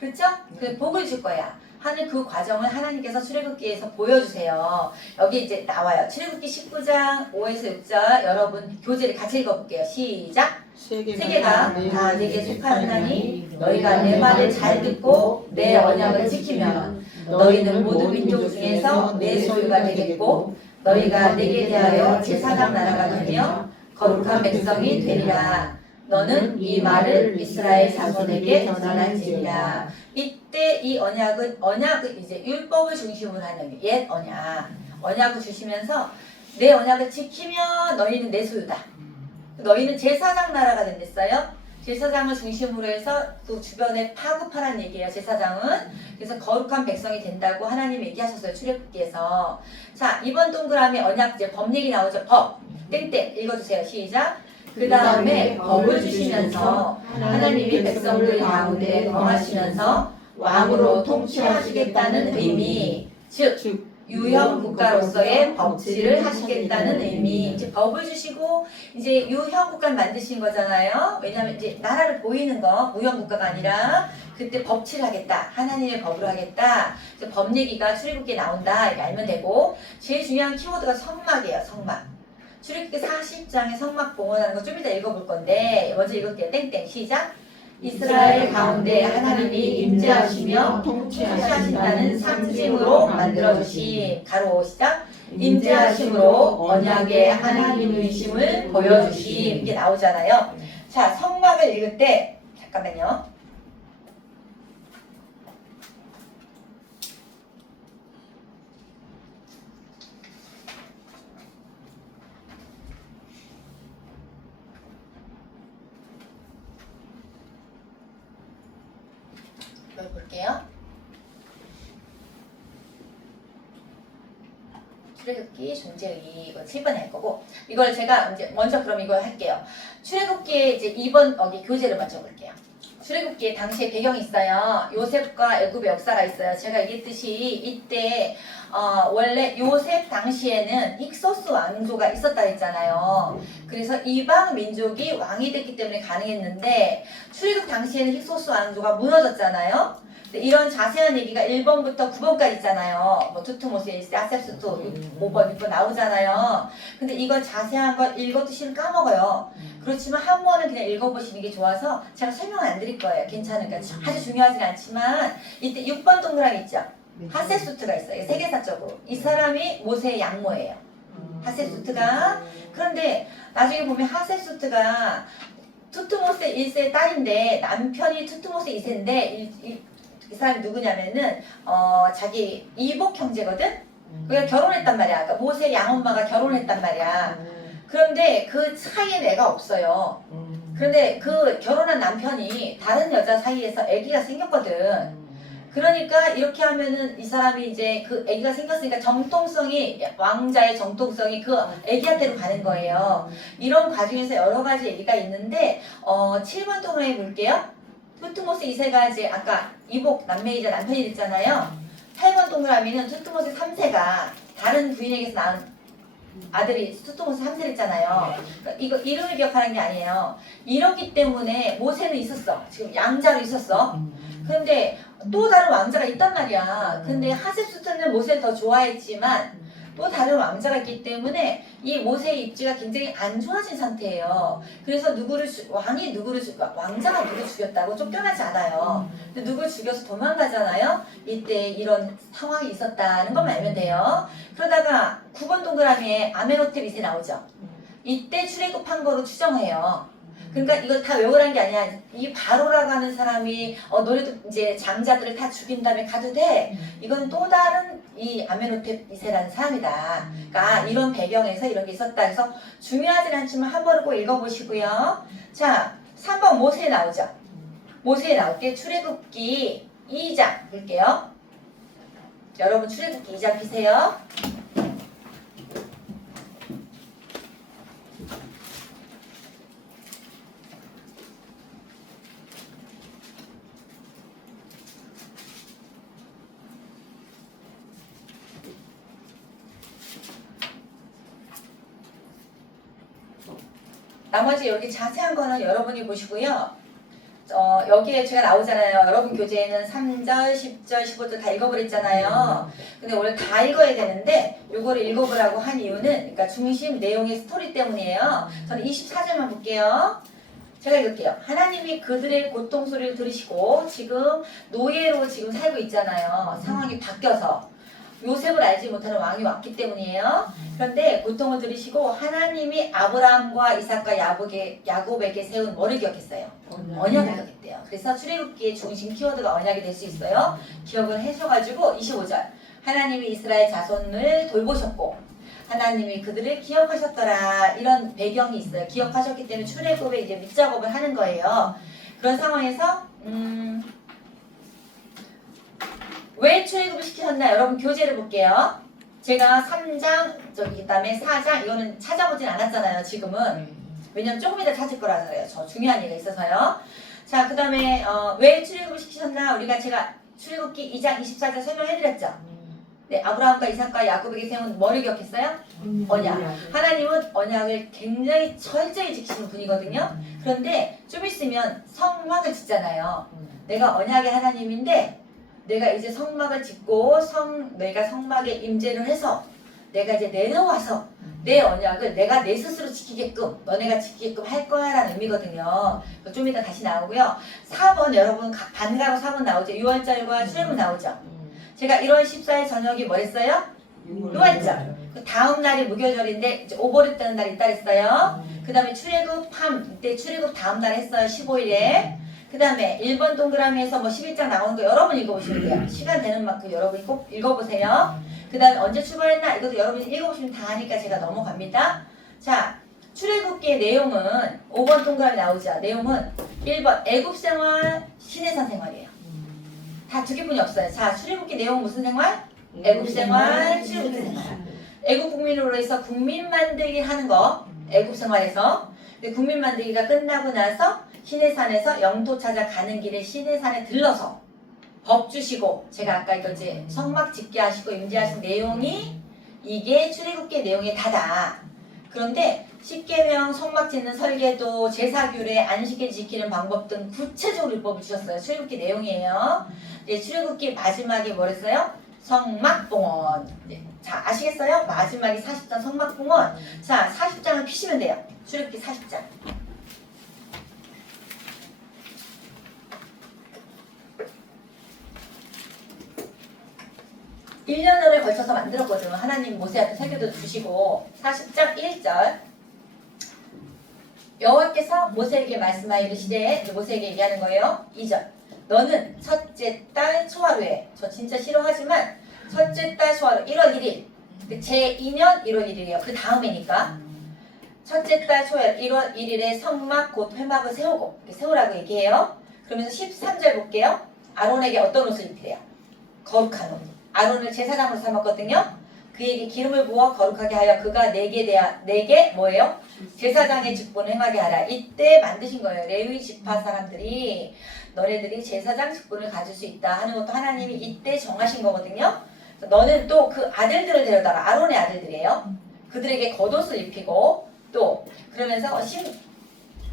그렇죠? 그 복을 줄 거야. 하는 그 과정을 하나님께서 출애굽기에서 보여주세요. 여기 이제 나와요. 출애굽기 19장 5에서 6절 여러분 교재를 같이 읽어볼게요. 시작! 세계가 다 내게 속하나니 너희가 내 말을 잘 듣고 내 언약을 지키면 너희는 모든 민족 중에서 내 소유가 되겠고 너희가 내게 대하여 제사장 나라가 되며 거룩한 백성이 되리라. 너는 이 말을 이스라엘 자손에게 전할지니라. 이때 이 언약은 이제 율법을 중심으로 하는 옛 언약을 주시면서 내 언약을 지키면 너희는 내 소유다. 너희는 제사장 나라가 된댔어요. 제사장을 중심으로 해서 그 주변에 파급하라는 얘기예요. 제사장은. 그래서 거룩한 백성이 된다고 하나님 얘기하셨어요. 출애굽기에서. 자, 이번 동그라미 언약 이제 법 얘기 나오죠. 법. 땡땡 읽어주세요. 시작. 그 다음에 법을 주시면서 하나님이 백성들 가운데 거하시면서 왕으로 통치하시겠다는 의미, 즉 유형 국가로서의 법치를 하시겠다는 의미. 이제 법을 주시고 이제 유형 국가를 만드신 거잖아요. 왜냐하면 이제 나라를 보이는 거 무형 국가가 아니라 그때 법치를 하겠다. 하나님의 법을 하겠다. 이제 법 얘기가 출애굽기에 나온다. 이렇게 알면 되고 제일 중요한 키워드가 성막이에요. 성막. 출애굽기 40장의 성막 봉헌하는 거 좀 이따 읽어볼 건데 먼저 읽을게요. 땡땡 시작. 이스라엘 가운데 하나님이 임재하시며 통치하신다는 상징으로 만들어주신 가로 시작. 임재하심으로 언약의 하나님이심을 보여주심 이게 나오잖아요. 자 성막을 읽을 때 잠깐만요. 이걸 볼게요. 출애굽기 존재의 이거 7번에 할 거고 이걸 제가 이제 먼저 그럼 이걸 할게요. 출애굽기에 이제 2번 여기 교재를 맞춰 볼게요. 출애굽기 당시에 배경이 있어요. 요셉과 애굽의 역사가 있어요. 제가 얘기했듯이 이때 원래 요셉 당시에는 힉소스 왕조가 있었다 했잖아요. 그래서 이방 민족이 왕이 됐기 때문에 가능했는데 출애굽 당시에는 힉소스 왕조가 무너졌잖아요. 근데 이런 자세한 얘기가 1번부터 9번까지 있잖아요. 뭐 투투모세스, 아셉스토 5번, 6번 나오잖아요. 근데 이걸 자세한 걸 읽어도 실은 까먹어요. 그렇지만 한 번은 그냥 읽어보시는 게 좋아서 제가 설명을 안 드릴 거예요. 괜찮으니까. 아주 중요하진 않지만 이때 6번 동그라미 있죠? 하세수트가 있어요. 세계사적으로. 이 사람이 모세의 양모예요. 하세수트가. 그런데 나중에 보면 하세수트가 투투모세 1세의 딸인데 남편이 투투모세 2세인데 이 사람이 누구냐면은 자기 이복 형제거든? 그러니까 결혼했단 말이야. 그러니까 모세 양엄마가 결혼했단 말이야. 그런데 그 사이에 애가 없어요. 그런데 그 결혼한 남편이 다른 여자 사이에서 아기가 생겼거든. 그러니까 이렇게 하면은 이 사람이 이제 그 아기가 생겼으니까 정통성이 왕자의 정통성이 그 아기한테로 가는 거예요. 이런 과정에서 여러 가지 얘기가 있는데 7번 동그라미 볼게요. 투투모세 2세가 이제 아까 이복 남매이자 남편이 됐잖아요. 8번 동그라미는 투투모세 3세가 다른 부인에게서 낳은 아들이 투투모세 3세를 했잖아요. 그러니까 이거 이름을 기억하는 게 아니에요. 이렇기 때문에 모세는 있었어. 지금 양자로 있었어. 근데 또 다른 왕자가 있단 말이야. 근데 하셉수트는 모세를 더 좋아했지만 또 다른 왕자가 있기 때문에 이 모세의 입지가 굉장히 안 좋아진 상태예요. 그래서 왕이 누구를 왕자가 누구를 죽였다고 쫓겨나지 않아요. 근데 누구를 죽여서 도망가잖아요. 이때 이런 상황이 있었다는 것만 알면 돼요. 그러다가 9번 동그라미에 아메노텝 2세 나오죠. 이때 출애굽한 거로 추정해요. 그러니까 이걸 다 외우라는 게 아니야. 이 바로라고 하는 사람이 너네도 이제 장자들을 다 죽인 다음에 가도 돼. 이건 또 다른 이 아메노텝 2세라는 사람이다. 그러니까 이런 배경에서 이런 게 있었다. 그래서 중요하진 않지만 한 번은 꼭 읽어보시고요. 자, 3번 모세에 나오죠. 모세에 나올 게 출애굽기 2장 볼게요. 여러분 출애굽기 2장 피세요. 나머지 이렇게 자세한 거는 여러분이 보시고요. 여기에 제가 나오잖아요. 여러분 교재에는 3절, 10절, 15절 다 읽어버렸잖아요. 근데 원래 다 읽어야 되는데 요거를 읽어보라고 한 이유는 그러니까 중심 내용의 스토리 때문이에요. 저는 24절만 볼게요. 제가 읽을게요. 하나님이 그들의 고통 소리를 들으시고 지금 노예로 지금 살고 있잖아요. 상황이 바뀌어서. 요셉을 알지 못하는 왕이 왔기 때문이에요. 그런데 고통을 들으시고 하나님이 아브라함과 이삭과 야곱에게 세운 뭐를 기억했어요? 언약을 기억했대요. 그래서 출애굽기의 중심 키워드가 언약이 될 수 있어요. 기억을 해줘가지고 25절 하나님이 이스라엘 자손을 돌보셨고 하나님이 그들을 기억하셨더라. 이런 배경이 있어요. 기억하셨기 때문에 출애굽에 이제 밑작업을 하는 거예요. 그런 상황에서 왜 출애굽을 시키셨나? 여러분 교재를 볼게요. 제가 3장, 그다음에 4장 이거는 찾아보진 않았잖아요. 지금은. 왜냐면 조금 이따 찾을 거라서 그래요. 저 중요한 얘기가 있어서요. 자, 그다음에 왜 출애굽을 시키셨나? 제가 출애굽기 2장 24절 설명해드렸죠. 네, 아브라함과 이삭과 야곱에게 세운 뭐를 기억했어요? 언약. 하나님은 언약을 굉장히 철저히 지키시는 분이거든요. 그런데 좀 있으면 성막을 짓잖아요. 내가 언약의 하나님인데 내가 이제 성막을 짓고 내가 성막에 임재를 해서 내가 이제 내려와서 내 언약을 내가 내 스스로 지키게끔 너네가 지키게끔 할 거야 라는 의미거든요. 좀 이따 다시 나오고요. 4번 여러분 반가고 4번 나오죠. 6월절과 출애굽 나오죠. 제가 1월 14일 저녁에 뭐 했어요? 6월절. 그 다음 날이 무교절인데 이제 오버랩 되는 날이 있다 그랬어요. 그 다음에 출애굽 이때 출애굽 다음 날 했어요. 15일에. 그 다음에 1번 동그라미에서 뭐 11장 나오는 거 여러분 읽어보시면 돼요. 시간 되는 만큼 여러분이 꼭 읽어보세요. 그 다음에 언제 출발했나 이것도 여러분이 읽어보시면 다 하니까 제가 넘어갑니다. 자, 출애굽기의 내용은 5번 동그라미 나오죠. 내용은 1번 애굽 생활, 시내산 생활이에요. 다 두 개뿐이 없어요. 자, 출애굽기 내용은 무슨 생활? 애굽 생활, 출애굽 생활. 애굽 국민으로 해서 국민 만들기 하는 거 애굽 생활에서. 근데 국민 만들기가 끝나고 나서 시내산에서 영토 찾아 가는 길에 시내산에 들러서 법 주시고, 제가 아까 이거지 성막 짓게 하시고 임재하신 내용이 이게 출애굽기 내용의 다다. 그런데 십계명, 성막 짓는 설계도, 제사규례, 안식일 지키는 방법 등 구체적으로 율법을 주셨어요. 출애굽기 내용이에요. 이제 출애굽기 마지막에 뭐랬어요? 성막봉헌. 자, 아시겠어요? 마지막에 40장 성막봉헌. 자, 40장을 피시면 돼요. 출애굽기 40장. 1년을 걸쳐서 만들었거든요. 하나님 모세한테 설교도 주시고. 40장 1절. 여호와께서 모세에게 말씀하여 이르시되, 모세에게 얘기하는 거예요. 2절. 너는 첫째 달 초하루에, 저 진짜 싫어하지만 첫째 달 초하루 1월 1일 제2년 1월 1일이에요. 그 다음이니까 첫째 달 초하루 1월 1일에 성막 곧 회막을 세우고, 세우라고 얘기해요. 그러면서 13절 볼게요. 아론에게 어떤 옷을 입히래요? 거룩한 옷. 아론을 제사장으로 삼았거든요. 그에게 기름을 부어 거룩하게 하여 그가 내게 뭐예요? 제사장의 직분을 행하게 하라. 이때 만드신 거예요. 레위 지파 사람들이 너네들이 제사장 직분을 가질 수 있다 하는 것도 하나님이 이때 정하신 거거든요. 너는 또 그 아들들을 데려다가, 아론의 아들들이에요. 그들에게 겉옷을 입히고, 또 그러면서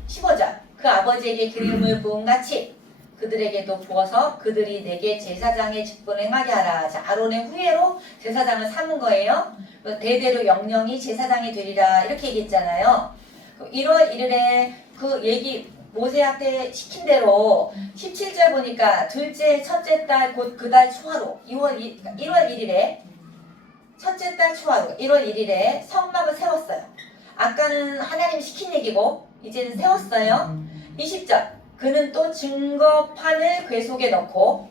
15절 그 아버지에게 기름을 부은 같이 그들에게도 부어서 그들이 내게 제사장의 직분을 행하게 하라. 자, 아론의 후예로 제사장을 삼은 거예요. 대대로 영영이 제사장이 되리라 이렇게 얘기했잖아요. 1월 1일에 그 얘기 모세한테 시킨 대로 17절 보니까 첫째 달 곧 그 달 초하루 1월 1일에 첫째 달 초하루 1월 1일에 성막을 세웠어요. 아까는 하나님이 시킨 얘기고 이제는 세웠어요. 20절 그는 또 증거판을 궤 속에 넣고,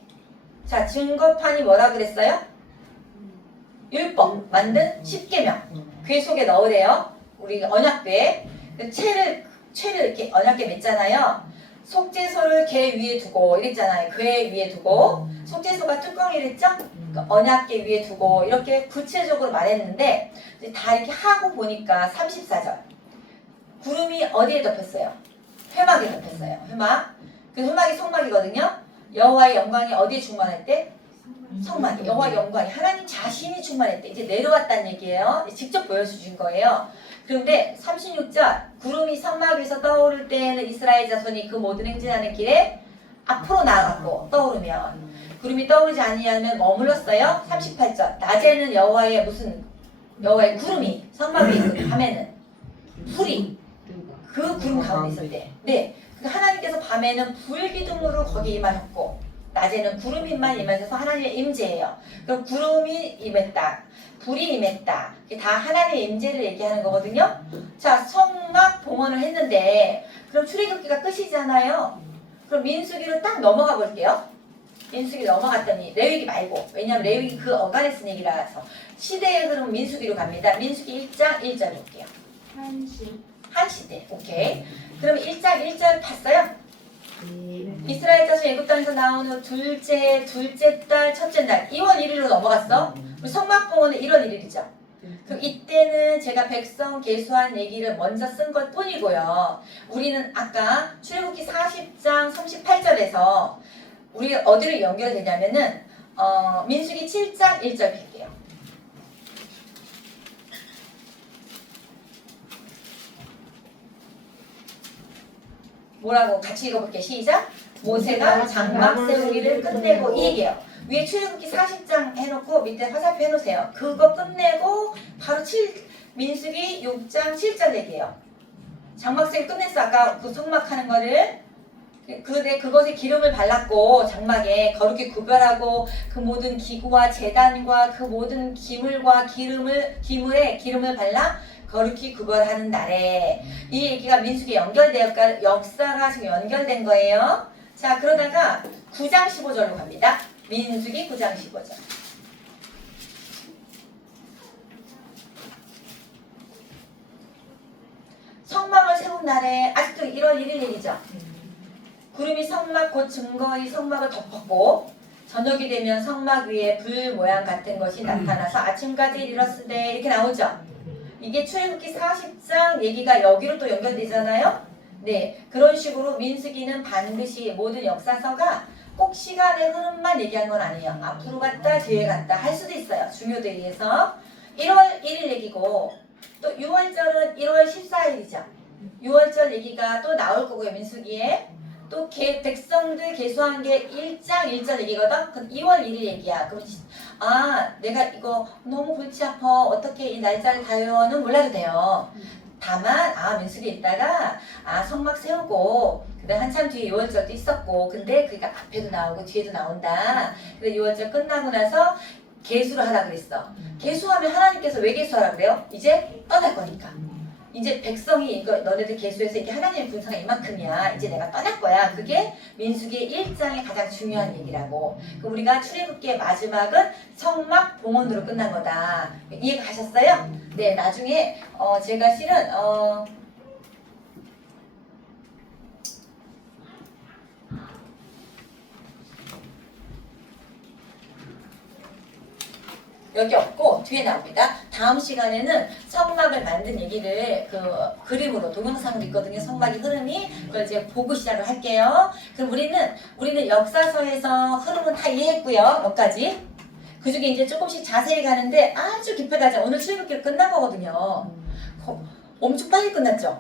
자, 증거판이 뭐라 그랬어요? 율법 만든 10계명 궤 속에 넣으래요. 우리 언약궤 채를 이렇게 언약궤 맸잖아요. 속죄소를 궤 위에 두고 이랬잖아요. 궤 위에 두고 속죄소가 뚜껑이 있죠? 언약궤 위에 두고 이렇게 구체적으로 말했는데 다 이렇게 하고 보니까 34절 구름이 어디에 덮였어요? 회막에 덮였어요. 회막. 그 회막이 성막이거든요. 여호와의 영광이 어디에 충만할 때? 성막에. 여호와의 영광이 하나님 자신이 충만할 때 이제 내려왔다는 얘기예요. 직접 보여주신 거예요. 그런데 36절 구름이 성막 위에서 떠오를 때에는 이스라엘 자손이 그 모든 행진하는 길에 앞으로 나아가고 떠오르면 구름이 떠오르지 아니하면 머물렀어요. 38절 낮에는 여호와의 구름이 성막 위에 있고 밤에는 불이 그 구름 가운데 있었대. 네, 하나님께서 밤에는 불기둥으로 거기 임하셨고 낮에는 구름이만 임하셔서 하나님의 임재예요. 그럼 구름이 임했다, 불이 임했다. 이게 다 하나님의 임재를 얘기하는 거거든요. 자, 성막 봉헌을 했는데 그럼 출애굽기가 끝이잖아요. 그럼 민수기로 딱 넘어가 볼게요. 민수기 넘어갔더니 레위기 말고, 왜냐하면 레위기 그 어간에 쓴 얘기라서 시대의 흐름 민수기로 갑니다. 민수기 1장 1절 볼게요. 한 시대. 오케이. 그럼 1장 1절 봤어요? 이스라엘 자손 애굽 땅에서 나온 후 둘째 달 첫째 날 2월 1일로 넘어갔어. 우리 성막봉헌은 1월 1일이죠. 그럼 이때는 제가 백성 계수한 얘기를 먼저 쓴 것 뿐이고요. 우리는 아까 출애굽기 40장 38절에서 우리 어디를 연결되냐면은 민수기 7장 1절 볼게요. 뭐라고 같이 읽어볼게요. 시작. 모세가 장막 세우기를 끝내고 이 얘기예요. 위에 출애굽기 40장 해놓고 밑에 화살표 해놓으세요. 그거 끝내고 바로 민수기 6장 7절 얘기예요. 장막 세우기 끝냈어. 아까 그 성막하는 거를. 그것에 기름을 발랐고 장막에 거룩히 구별하고 그 모든 기구와 제단과 그 모든 기물과 기물에 기름을 발라 거룩히 구별하는 날에 이 얘기가 민수기에 연결되었까 역사가 지금 연결된 거예요. 자, 그러다가 9장 15절로 갑니다. 민수기 9장 15절. 성막을 세운 날에 아직도 1월 1일 일이죠. 구름이 성막 곧 증거의 성막을 덮었고 저녁이 되면 성막 위에 불 모양 같은 것이 나타나서 아침까지 이르렀으되 이렇게 나오죠. 이게 출애굽기 40장 얘기가 여기로 또 연결되잖아요. 네, 그런 식으로 민수기는 반드시 모든 역사서가 꼭 시간의 흐름만 얘기한 건 아니에요. 앞으로 갔다 뒤에 갔다 할 수도 있어요. 중요도에 의해서. 1월 1일 얘기고 또 6월절은 1월 14일이죠. 6월절 얘기가 또 나올 거고요. 민수기에. 또 백성들 계수한 게 1장 1절 얘기거든. 그럼 2월 1일 얘기야. 그럼 내가 이거 너무 골치 아파. 어떻게 이 날짜를 다 외워는 몰라도 돼요. 다만 민수기에 있다가 성막 세우고 그다음 한참 뒤에 6월절도 있었고 근데 그게 앞에도 나오고 뒤에도 나온다. 근데 6월절 끝나고 나서 계수를 하라 그랬어. 계수하면 하나님께서 왜 계수하라 그래요? 이제 떠날 거니까. 이제 백성이 이거 너네들 계수해서 이게 하나님의 분수가 이만큼이야. 이제 내가 떠날 거야. 그게 민수기의 1장의 가장 중요한 얘기라고. 그럼 우리가 출애굽기의 마지막은 성막 봉헌으로 끝난 거다. 이해가 가셨어요? 네, 나중에 제가 실은 여기 없고 뒤에 나옵니다. 다음 시간에는 성막을 만든 얘기를 그림으로 동영상으로 있거든요. 성막의 흐름이 그걸 이제 보고 시작을 할게요. 그럼 우리는 역사서에서 흐름은 다 이해했고요. 여기까지. 그 중에 이제 조금씩 자세히 가는데 아주 깊게 가자. 오늘 출애굽기 끝난 거거든요. 엄청 빨리 끝났죠?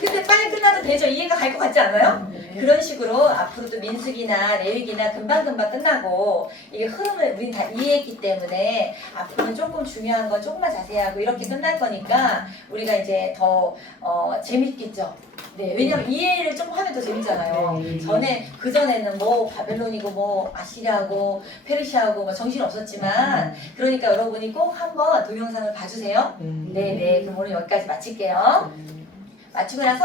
근데 빨리 끝나도 되죠? 이해가 갈 것 같지 않아요? 그런 식으로 앞으로도 민수기나 레위기나 금방금방 끝나고 이게 흐름을 우린 다 이해했기 때문에 앞으로는 조금 중요한 거 조금만 자세히 하고 이렇게 끝날 거니까 우리가 이제 더 재밌겠죠? 네, 왜냐면 이해를 좀 하면 더 재밌잖아요. 그전에는 뭐 바벨론이고 뭐 아시리아고 페르시아고 뭐 정신 없었지만 그러니까 여러분이 꼭 한번 동영상을 봐주세요. 네네, 그럼 오늘 여기까지 마칠게요. 마치고 나서